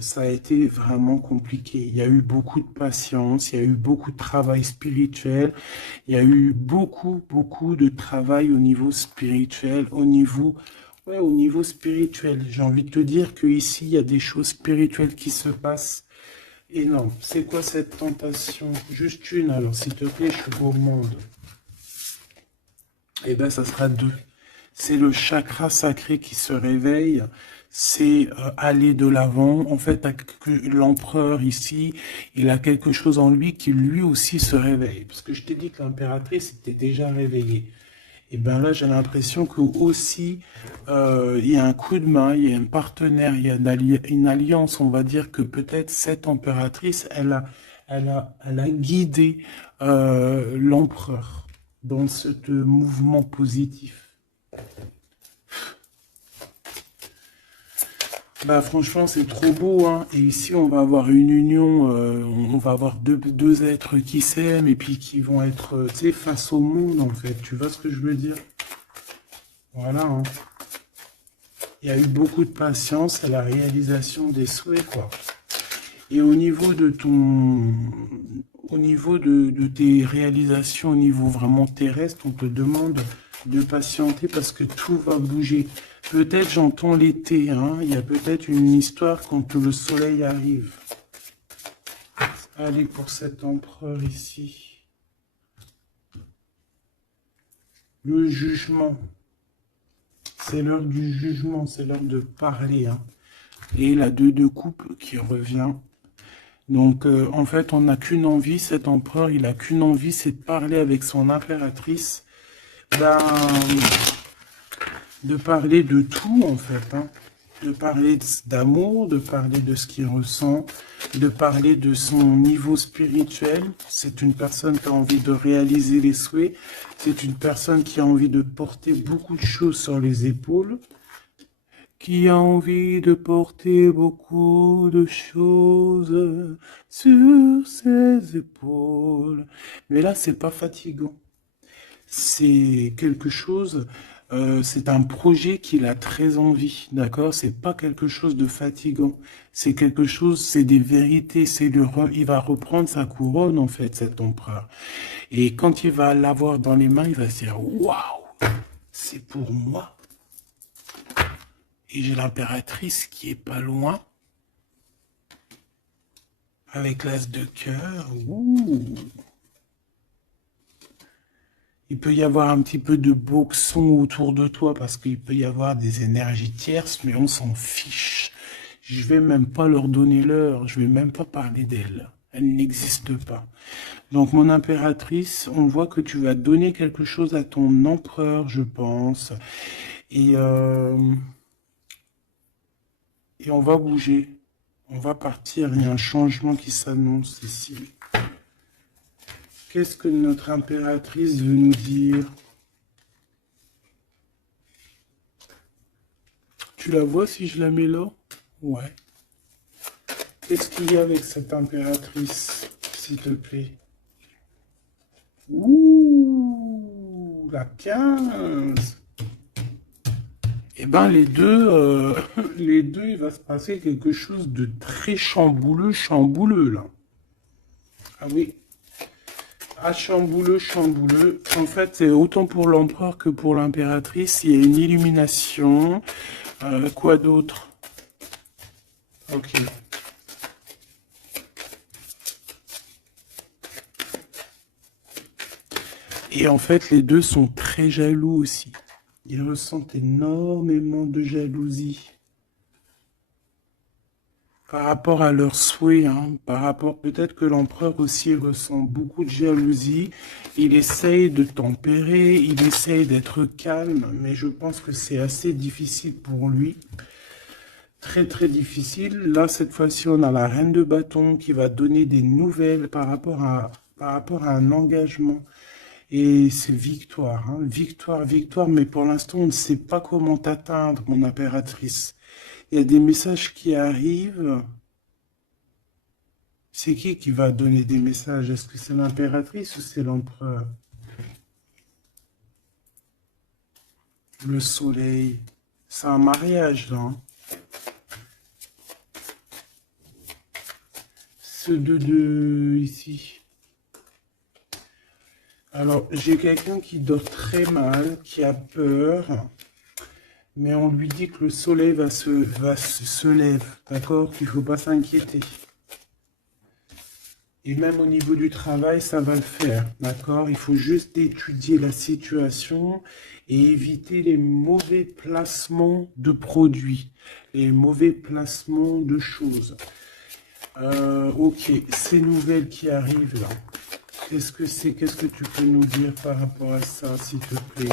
ça a été vraiment compliqué. Il y a eu beaucoup de patience, il y a eu beaucoup de travail spirituel, il y a eu beaucoup de travail au niveau spirituel, au niveau spirituel. J'ai envie de te dire que ici il y a des choses spirituelles qui se passent énormes. C'est quoi cette tentation? Juste une, alors s'il te plaît, je suis gourmande. Eh ben, ça sera 2. C'est le chakra sacré qui se réveille, c'est aller de l'avant. En fait, l'empereur ici, il a quelque chose en lui qui lui aussi se réveille. Parce que je t'ai dit que l'impératrice était déjà réveillée. Et bien là, j'ai l'impression que aussi, il y a un coup de main, il y a un partenaire, il y a une alliance. On va dire que peut-être cette impératrice, elle a guidé l'empereur dans ce mouvement positif. Bah franchement c'est trop beau, hein. Et ici on va avoir une union, on va avoir deux êtres qui s'aiment et puis qui vont être, tu sais, face au monde en fait. Tu vois ce que je veux dire? Voilà, hein. Il y a eu beaucoup de patience à la réalisation des souhaits, quoi. Et au niveau de tes réalisations au niveau vraiment terrestre, on te demande de patienter parce que tout va bouger. Peut-être j'entends l'été, hein. Il y a peut-être une histoire quand le soleil arrive. Allez, pour cet empereur ici. Le jugement. C'est l'heure du jugement, c'est l'heure de parler, hein. Et la 2 de coupe qui revient. Donc, en fait, on n'a qu'une envie, cet empereur, il n'a qu'une envie, c'est de parler avec son impératrice, de parler de tout, en fait, hein. De parler d'amour, de parler de ce qu'il ressent, de parler de son niveau spirituel. C'est une personne qui a envie de réaliser les souhaits, c'est une personne qui a envie de porter beaucoup de choses sur les épaules, qui a envie de porter beaucoup de choses sur ses épaules. Mais là, c'est pas fatigant. C'est quelque chose, c'est un projet qu'il a très envie, d'accord? C'est pas quelque chose de fatigant. C'est quelque chose, c'est des vérités, il va reprendre sa couronne, en fait, cet empereur. Et quand il va l'avoir dans les mains, il va se dire, waouh, c'est pour moi. Et j'ai l'impératrice qui est pas loin, avec l'as de cœur. Ouh. Il peut y avoir un petit peu de boxon autour de toi, parce qu'il peut y avoir des énergies tierces, mais on s'en fiche. Je vais même pas leur donner l'heure, je vais même pas parler d'elle. Elle n'existe pas. Donc, mon impératrice, on voit que tu vas donner quelque chose à ton empereur, je pense. Et, euh, et on va bouger. On va partir. Il y a un changement qui s'annonce ici. Qu'est-ce que notre impératrice veut nous dire? Tu la vois si je la mets là? Ouais. Qu'est-ce qu'il y a avec cette impératrice, s'il te plaît? Ouh, la 15. Eh ben, les deux, il va se passer quelque chose de très chambouleux, chambouleux, là. Ah oui. Ah, chambouleux, chambouleux. En fait, c'est autant pour l'empereur que pour l'impératrice. Il y a une illumination. Quoi d'autre? Ok. Et en fait, les deux sont très jaloux aussi. Ils ressentent énormément de jalousie par rapport à leurs souhaits, hein, par rapport, peut-être que l'empereur aussi ressent beaucoup de jalousie. Il essaye de tempérer, il essaye d'être calme, mais je pense que c'est assez difficile pour lui. Très très difficile. Là, cette fois-ci, on a la reine de bâton qui va donner des nouvelles par rapport à un engagement. Et c'est victoire, hein, victoire, victoire, mais pour l'instant, on ne sait pas comment t'atteindre, mon impératrice. Il y a des messages qui arrivent. C'est qui va donner des messages? Est-ce que c'est l'impératrice ou c'est l'empereur? Le soleil. C'est un mariage, là, hein. Ce 2 ici. Alors, j'ai quelqu'un qui dort très mal, qui a peur, mais on lui dit que le soleil se lève, d'accord? Qu'il ne faut pas s'inquiéter. Et même au niveau du travail, ça va le faire, d'accord? Il faut juste étudier la situation et éviter les mauvais placements de produits, les mauvais placements de choses. Ok, ces nouvelles qui arrivent là, qu'est-ce que c'est? Qu'est-ce que tu peux nous dire par rapport à ça, s'il te plaît?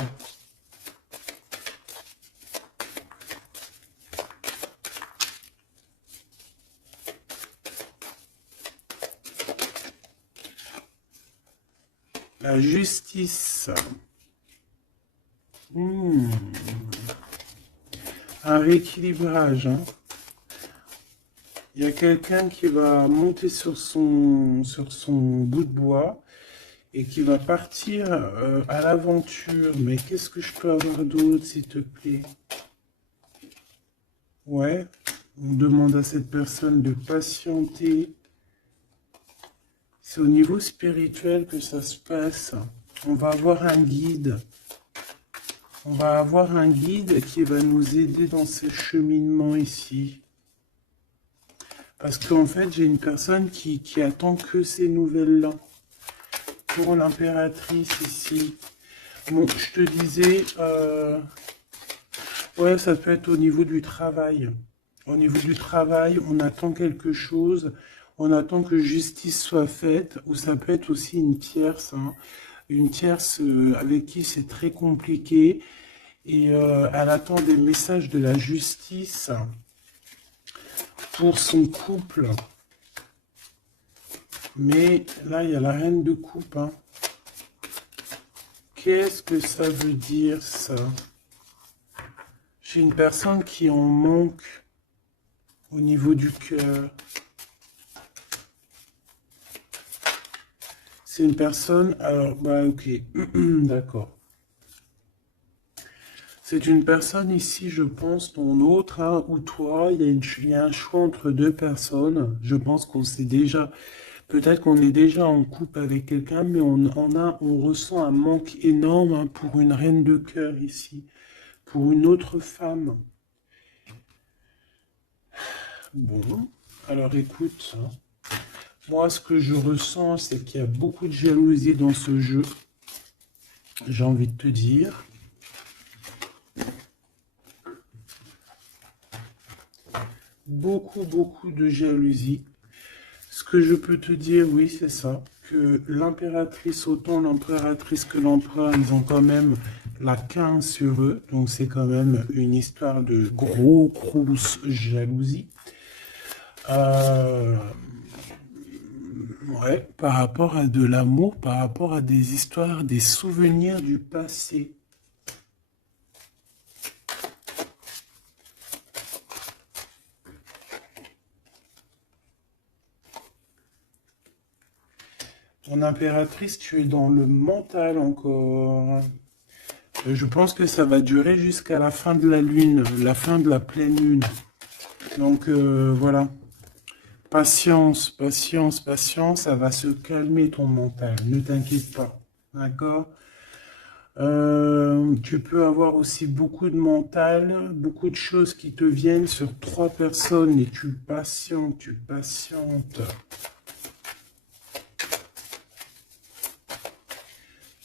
La justice. Hmm. Un rééquilibrage, hein. Il y a quelqu'un qui va monter sur son bout de bois et qui va partir à l'aventure. Mais qu'est-ce que je peux avoir d'autre, s'il te plaît? Ouais, on demande à cette personne de patienter. C'est au niveau spirituel que ça se passe. On va avoir un guide. On va avoir un guide qui va nous aider dans ce cheminement ici. Parce qu'en fait, j'ai une personne qui attend que ces nouvelles-là. Pour l'impératrice ici. Bon, je te disais, ouais, ça peut être au niveau du travail. Au niveau du travail, on attend quelque chose, on attend que justice soit faite, ou ça peut être aussi une tierce avec qui c'est très compliqué, et elle attend des messages de la justice pour son couple. Mais là, il y a la reine de coupe, hein. Qu'est-ce que ça veut dire, ça? J'ai une personne qui en manque au niveau du cœur. C'est une personne... Alors, bah ok, d'accord. C'est une personne ici, je pense, ton autre, hein, ou toi, il y a un choix entre deux personnes. Je pense qu'on sait déjà... Peut-être qu'on est déjà en couple avec quelqu'un, mais on ressent un manque énorme, hein, pour une reine de cœur ici, pour une autre femme. Bon, alors écoute, hein, moi ce que je ressens, c'est qu'il y a beaucoup de jalousie dans ce jeu, j'ai envie de te dire. Beaucoup, beaucoup de jalousie. Ce que je peux te dire, oui, c'est ça, que l'impératrice, autant l'impératrice que l'empereur, ils ont quand même la 15 sur eux, donc c'est quand même une histoire de gros grosse jalousie. Euh, ouais, par rapport à de l'amour, par rapport à des histoires, des souvenirs du passé. Ton impératrice, tu es dans le mental encore. Je pense que ça va durer jusqu'à la fin de la lune, la fin de la pleine lune. Donc voilà. Patience, patience, patience, ça va se calmer ton mental. Ne t'inquiète pas. D'accord? Tu peux avoir aussi beaucoup de mental, beaucoup de choses qui te viennent sur 3 personnes et tu patientes, tu patientes.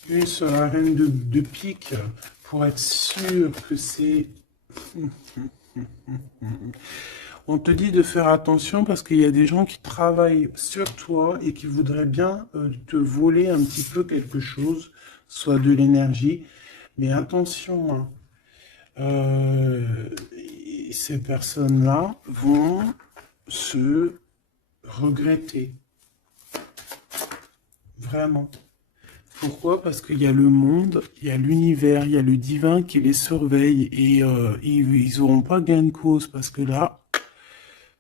Une sur la reine de pique pour être sûr que c'est... On te dit de faire attention parce qu'il y a des gens qui travaillent sur toi et qui voudraient bien te voler un petit peu quelque chose, soit de l'énergie. Mais attention, hein, ces personnes-là vont se regretter. Vraiment. Pourquoi? Parce qu'il y a le monde, il y a l'univers, il y a le divin qui les surveille et ils n'auront pas gain de cause parce que là,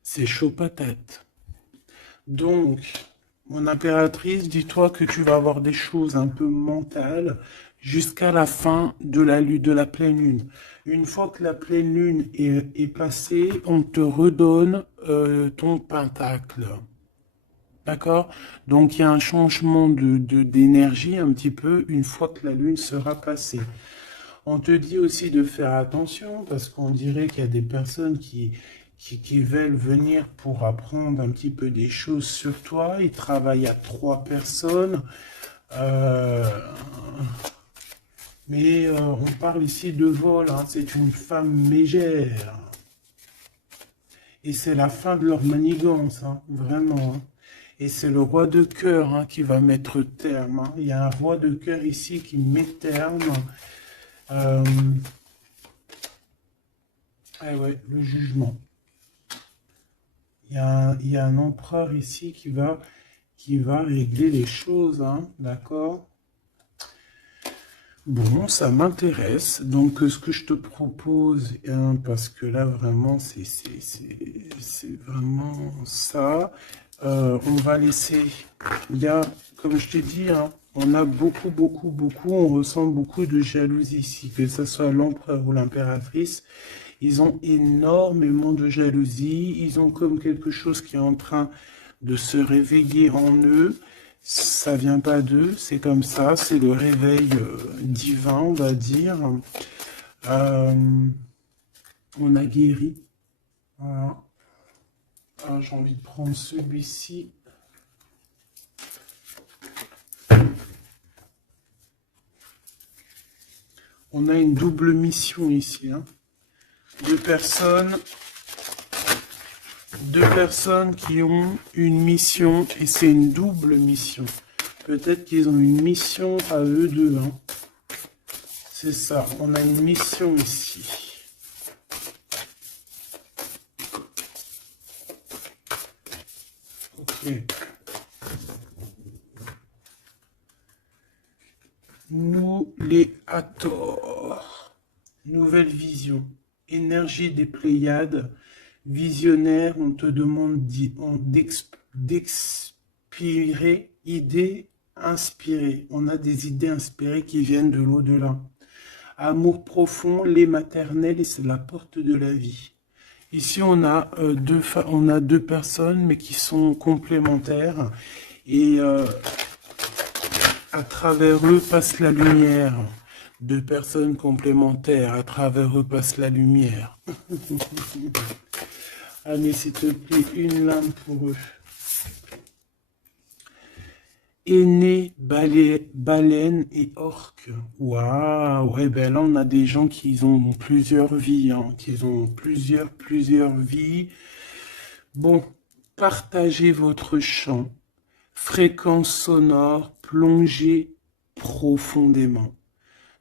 c'est chaud patate. Donc, mon impératrice, dis-toi que tu vas avoir des choses un peu mentales jusqu'à la fin de la pleine lune. Une fois que la pleine lune est passée, on te redonne ton pentacle. D'accord? Donc, il y a un changement d'énergie un petit peu une fois que la lune sera passée. On te dit aussi de faire attention parce qu'on dirait qu'il y a des personnes qui veulent venir pour apprendre un petit peu des choses sur toi. Ils travaillent à 3 personnes. Euh, mais on parle ici de vol. Hein. C'est une femme mégère. Et c'est la fin de leur manigance. Hein. Vraiment. Hein. Et c'est le roi de cœur hein, qui va mettre terme. Hein. Il y a un roi de cœur ici qui met terme. Ah ouais, le jugement. Il y a un empereur ici qui va régler les choses, hein, d'accord? Bon, ça m'intéresse. Donc, ce que je te propose, hein, parce que là, vraiment, c'est vraiment ça. On va laisser... Il y a, comme je t'ai dit, hein, on a beaucoup, beaucoup, beaucoup, on ressent beaucoup de jalousie ici, que ce soit l'empereur ou l'impératrice. Ils ont énormément de jalousie. Ils ont comme quelque chose qui est en train de se réveiller en eux. Ça vient pas d'eux, c'est comme ça. C'est le réveil divin, on va dire. On a guéri. Voilà. Ah, j'ai envie de prendre celui-ci. On a une double mission ici. Hein. Deux personnes qui ont une mission et c'est une double mission. Peut-être qu'ils ont une mission à eux deux. Hein. C'est ça, on a une mission ici. Ok. Nous les Hathor. Nouvelle vision. Énergie des Pléiades. Visionnaire, on te demande d'expirer, idées inspirées. On a des idées inspirées qui viennent de l'au-delà. Amour profond, lait maternel, et c'est la porte de la vie. Ici, on a deux personnes, mais qui sont complémentaires. Et à travers eux passe la lumière. Deux personnes complémentaires, à travers eux passe la lumière. Allez, s'il te plaît, une lame pour eux. Aîné, baleine et orque. Waouh, ouais, ben là, on a des gens qui ont plusieurs vies, hein, qui ont plusieurs vies. Bon, partagez votre champ, fréquence sonore, plongez profondément.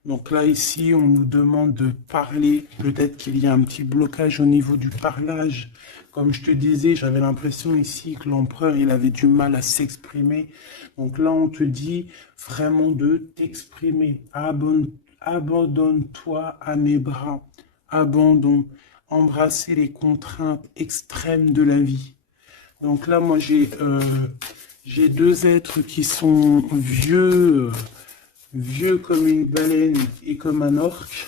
Donc là, ici, on nous demande de parler. Peut-être qu'il y a un petit blocage au niveau du parlage. Comme je te disais, j'avais l'impression ici que l'empereur, il avait du mal à s'exprimer. Donc là, on te dit vraiment de t'exprimer. Abandonne-toi à mes bras. Abandon. Embrasser les contraintes extrêmes de la vie. Donc là, moi, j'ai deux êtres qui sont vieux, vieux comme une baleine et comme un orque.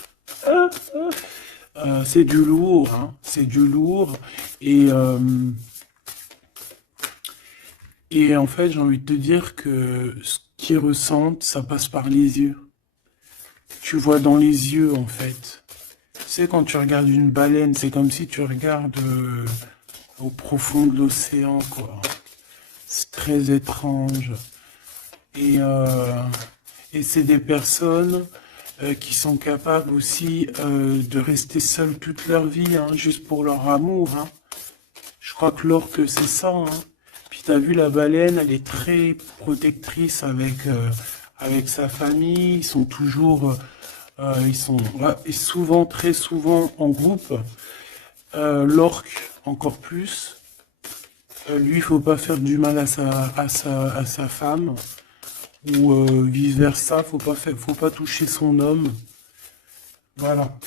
C'est du lourd, hein, c'est du lourd. Et en fait, j'ai envie de te dire que ce qu'ils ressentent, ça passe par les yeux. Tu vois dans les yeux, en fait. Tu sais, quand tu regardes une baleine, c'est comme si tu regardes au profond de l'océan, quoi. C'est très étrange. Et, euh, et c'est des personnes qui sont capables aussi de rester seules toute leur vie, hein, juste pour leur amour. Hein. Je crois que l'orque, c'est ça. Hein. Puis t'as vu, la baleine, elle est très protectrice avec sa famille. Ils sont toujours, ils sont ouais, et souvent, très souvent en groupe. L'orque, encore plus. Lui, il faut pas faire du mal à sa femme. Ou vice versa, faut pas toucher son homme. Voilà.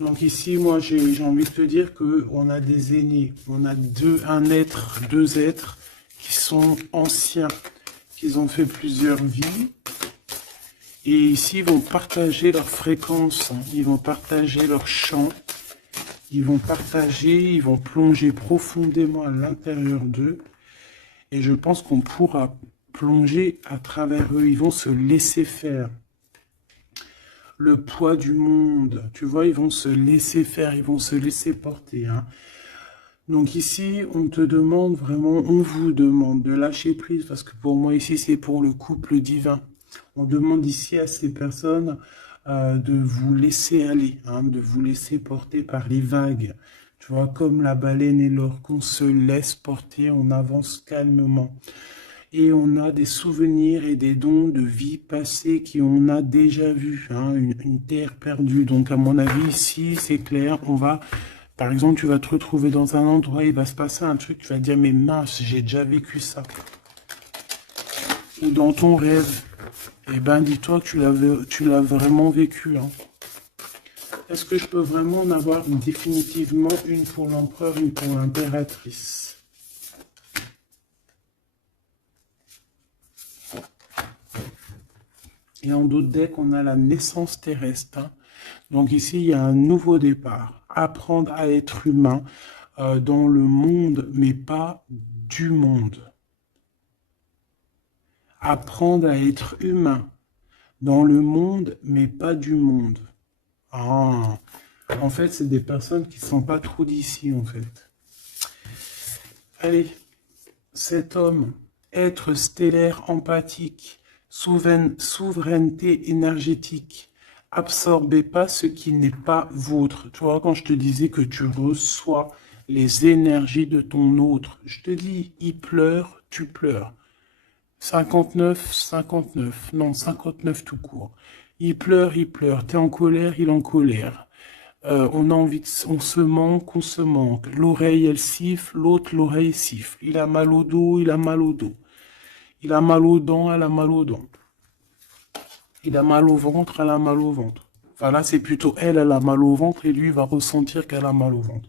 Donc ici, moi, j'ai envie de te dire que on a des aînés, on a deux êtres qui sont anciens, qui ont fait plusieurs vies, et ici, ils vont partager leur fréquence, hein. Ils vont partager leur chant, ils vont plonger profondément à l'intérieur d'eux, et je pense qu'on pourra plonger à travers eux, ils vont se laisser faire. Le poids du monde, tu vois, ils vont se laisser faire, ils vont se laisser porter. Hein. Donc ici, on te demande vraiment, on vous demande de lâcher prise, parce que pour moi ici, c'est pour le couple divin. On demande ici à ces personnes de vous laisser aller, hein, de vous laisser porter par les vagues. Tu vois, comme la baleine et l'orque, on se laisse porter, on avance calmement. Et on a des souvenirs et des dons de vie passée qu'on a déjà vus, hein, une terre perdue. Donc à mon avis, ici, c'est clair, par exemple, tu vas te retrouver dans un endroit, il va se passer un truc, tu vas te dire, mais mince, j'ai déjà vécu ça. Ou dans ton rêve, eh ben, dis-toi que tu l'as vraiment vécu. Hein. Est-ce que je peux vraiment en avoir définitivement une pour l'empereur, une pour l'impératrice? Et en d'autres decks, on a la naissance terrestre. Hein. Donc ici, il y a un nouveau départ. Apprendre à être humain dans le monde, mais pas du monde. Apprendre à être humain dans le monde, mais pas du monde. Ah, en fait, c'est des personnes qui ne sont pas trop d'ici, en fait. Allez, cet homme, être stellaire empathique, souveraineté énergétique, absorbez pas ce qui n'est pas vôtre. Tu vois, quand je te disais que tu reçois les énergies de ton autre, je te dis, il pleure, tu pleures. 59, 59, non, 59 tout court. Il pleure, t'es en colère, il est en colère. On a envie on se manque, on se manque. L'oreille, elle siffle, l'autre, l'oreille siffle. Il a mal au dos, il a mal au dos. Il a mal aux dents, elle a mal aux dents. Il a mal au ventre, elle a mal au ventre. Enfin là, c'est plutôt elle a mal au ventre et lui va ressentir qu'elle a mal au ventre.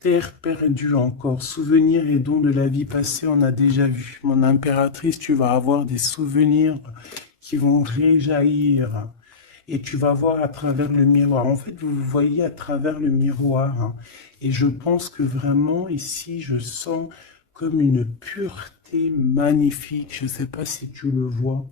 Terre perdue encore, souvenirs et dons de la vie passée, on a déjà vu. Mon impératrice, tu vas avoir des souvenirs qui vont réjaillir. Et tu vas voir à travers le miroir. En fait, vous voyez à travers le miroir. Hein. Et je pense que vraiment, ici, je sens comme une pureté magnifique. Je ne sais pas si tu le vois.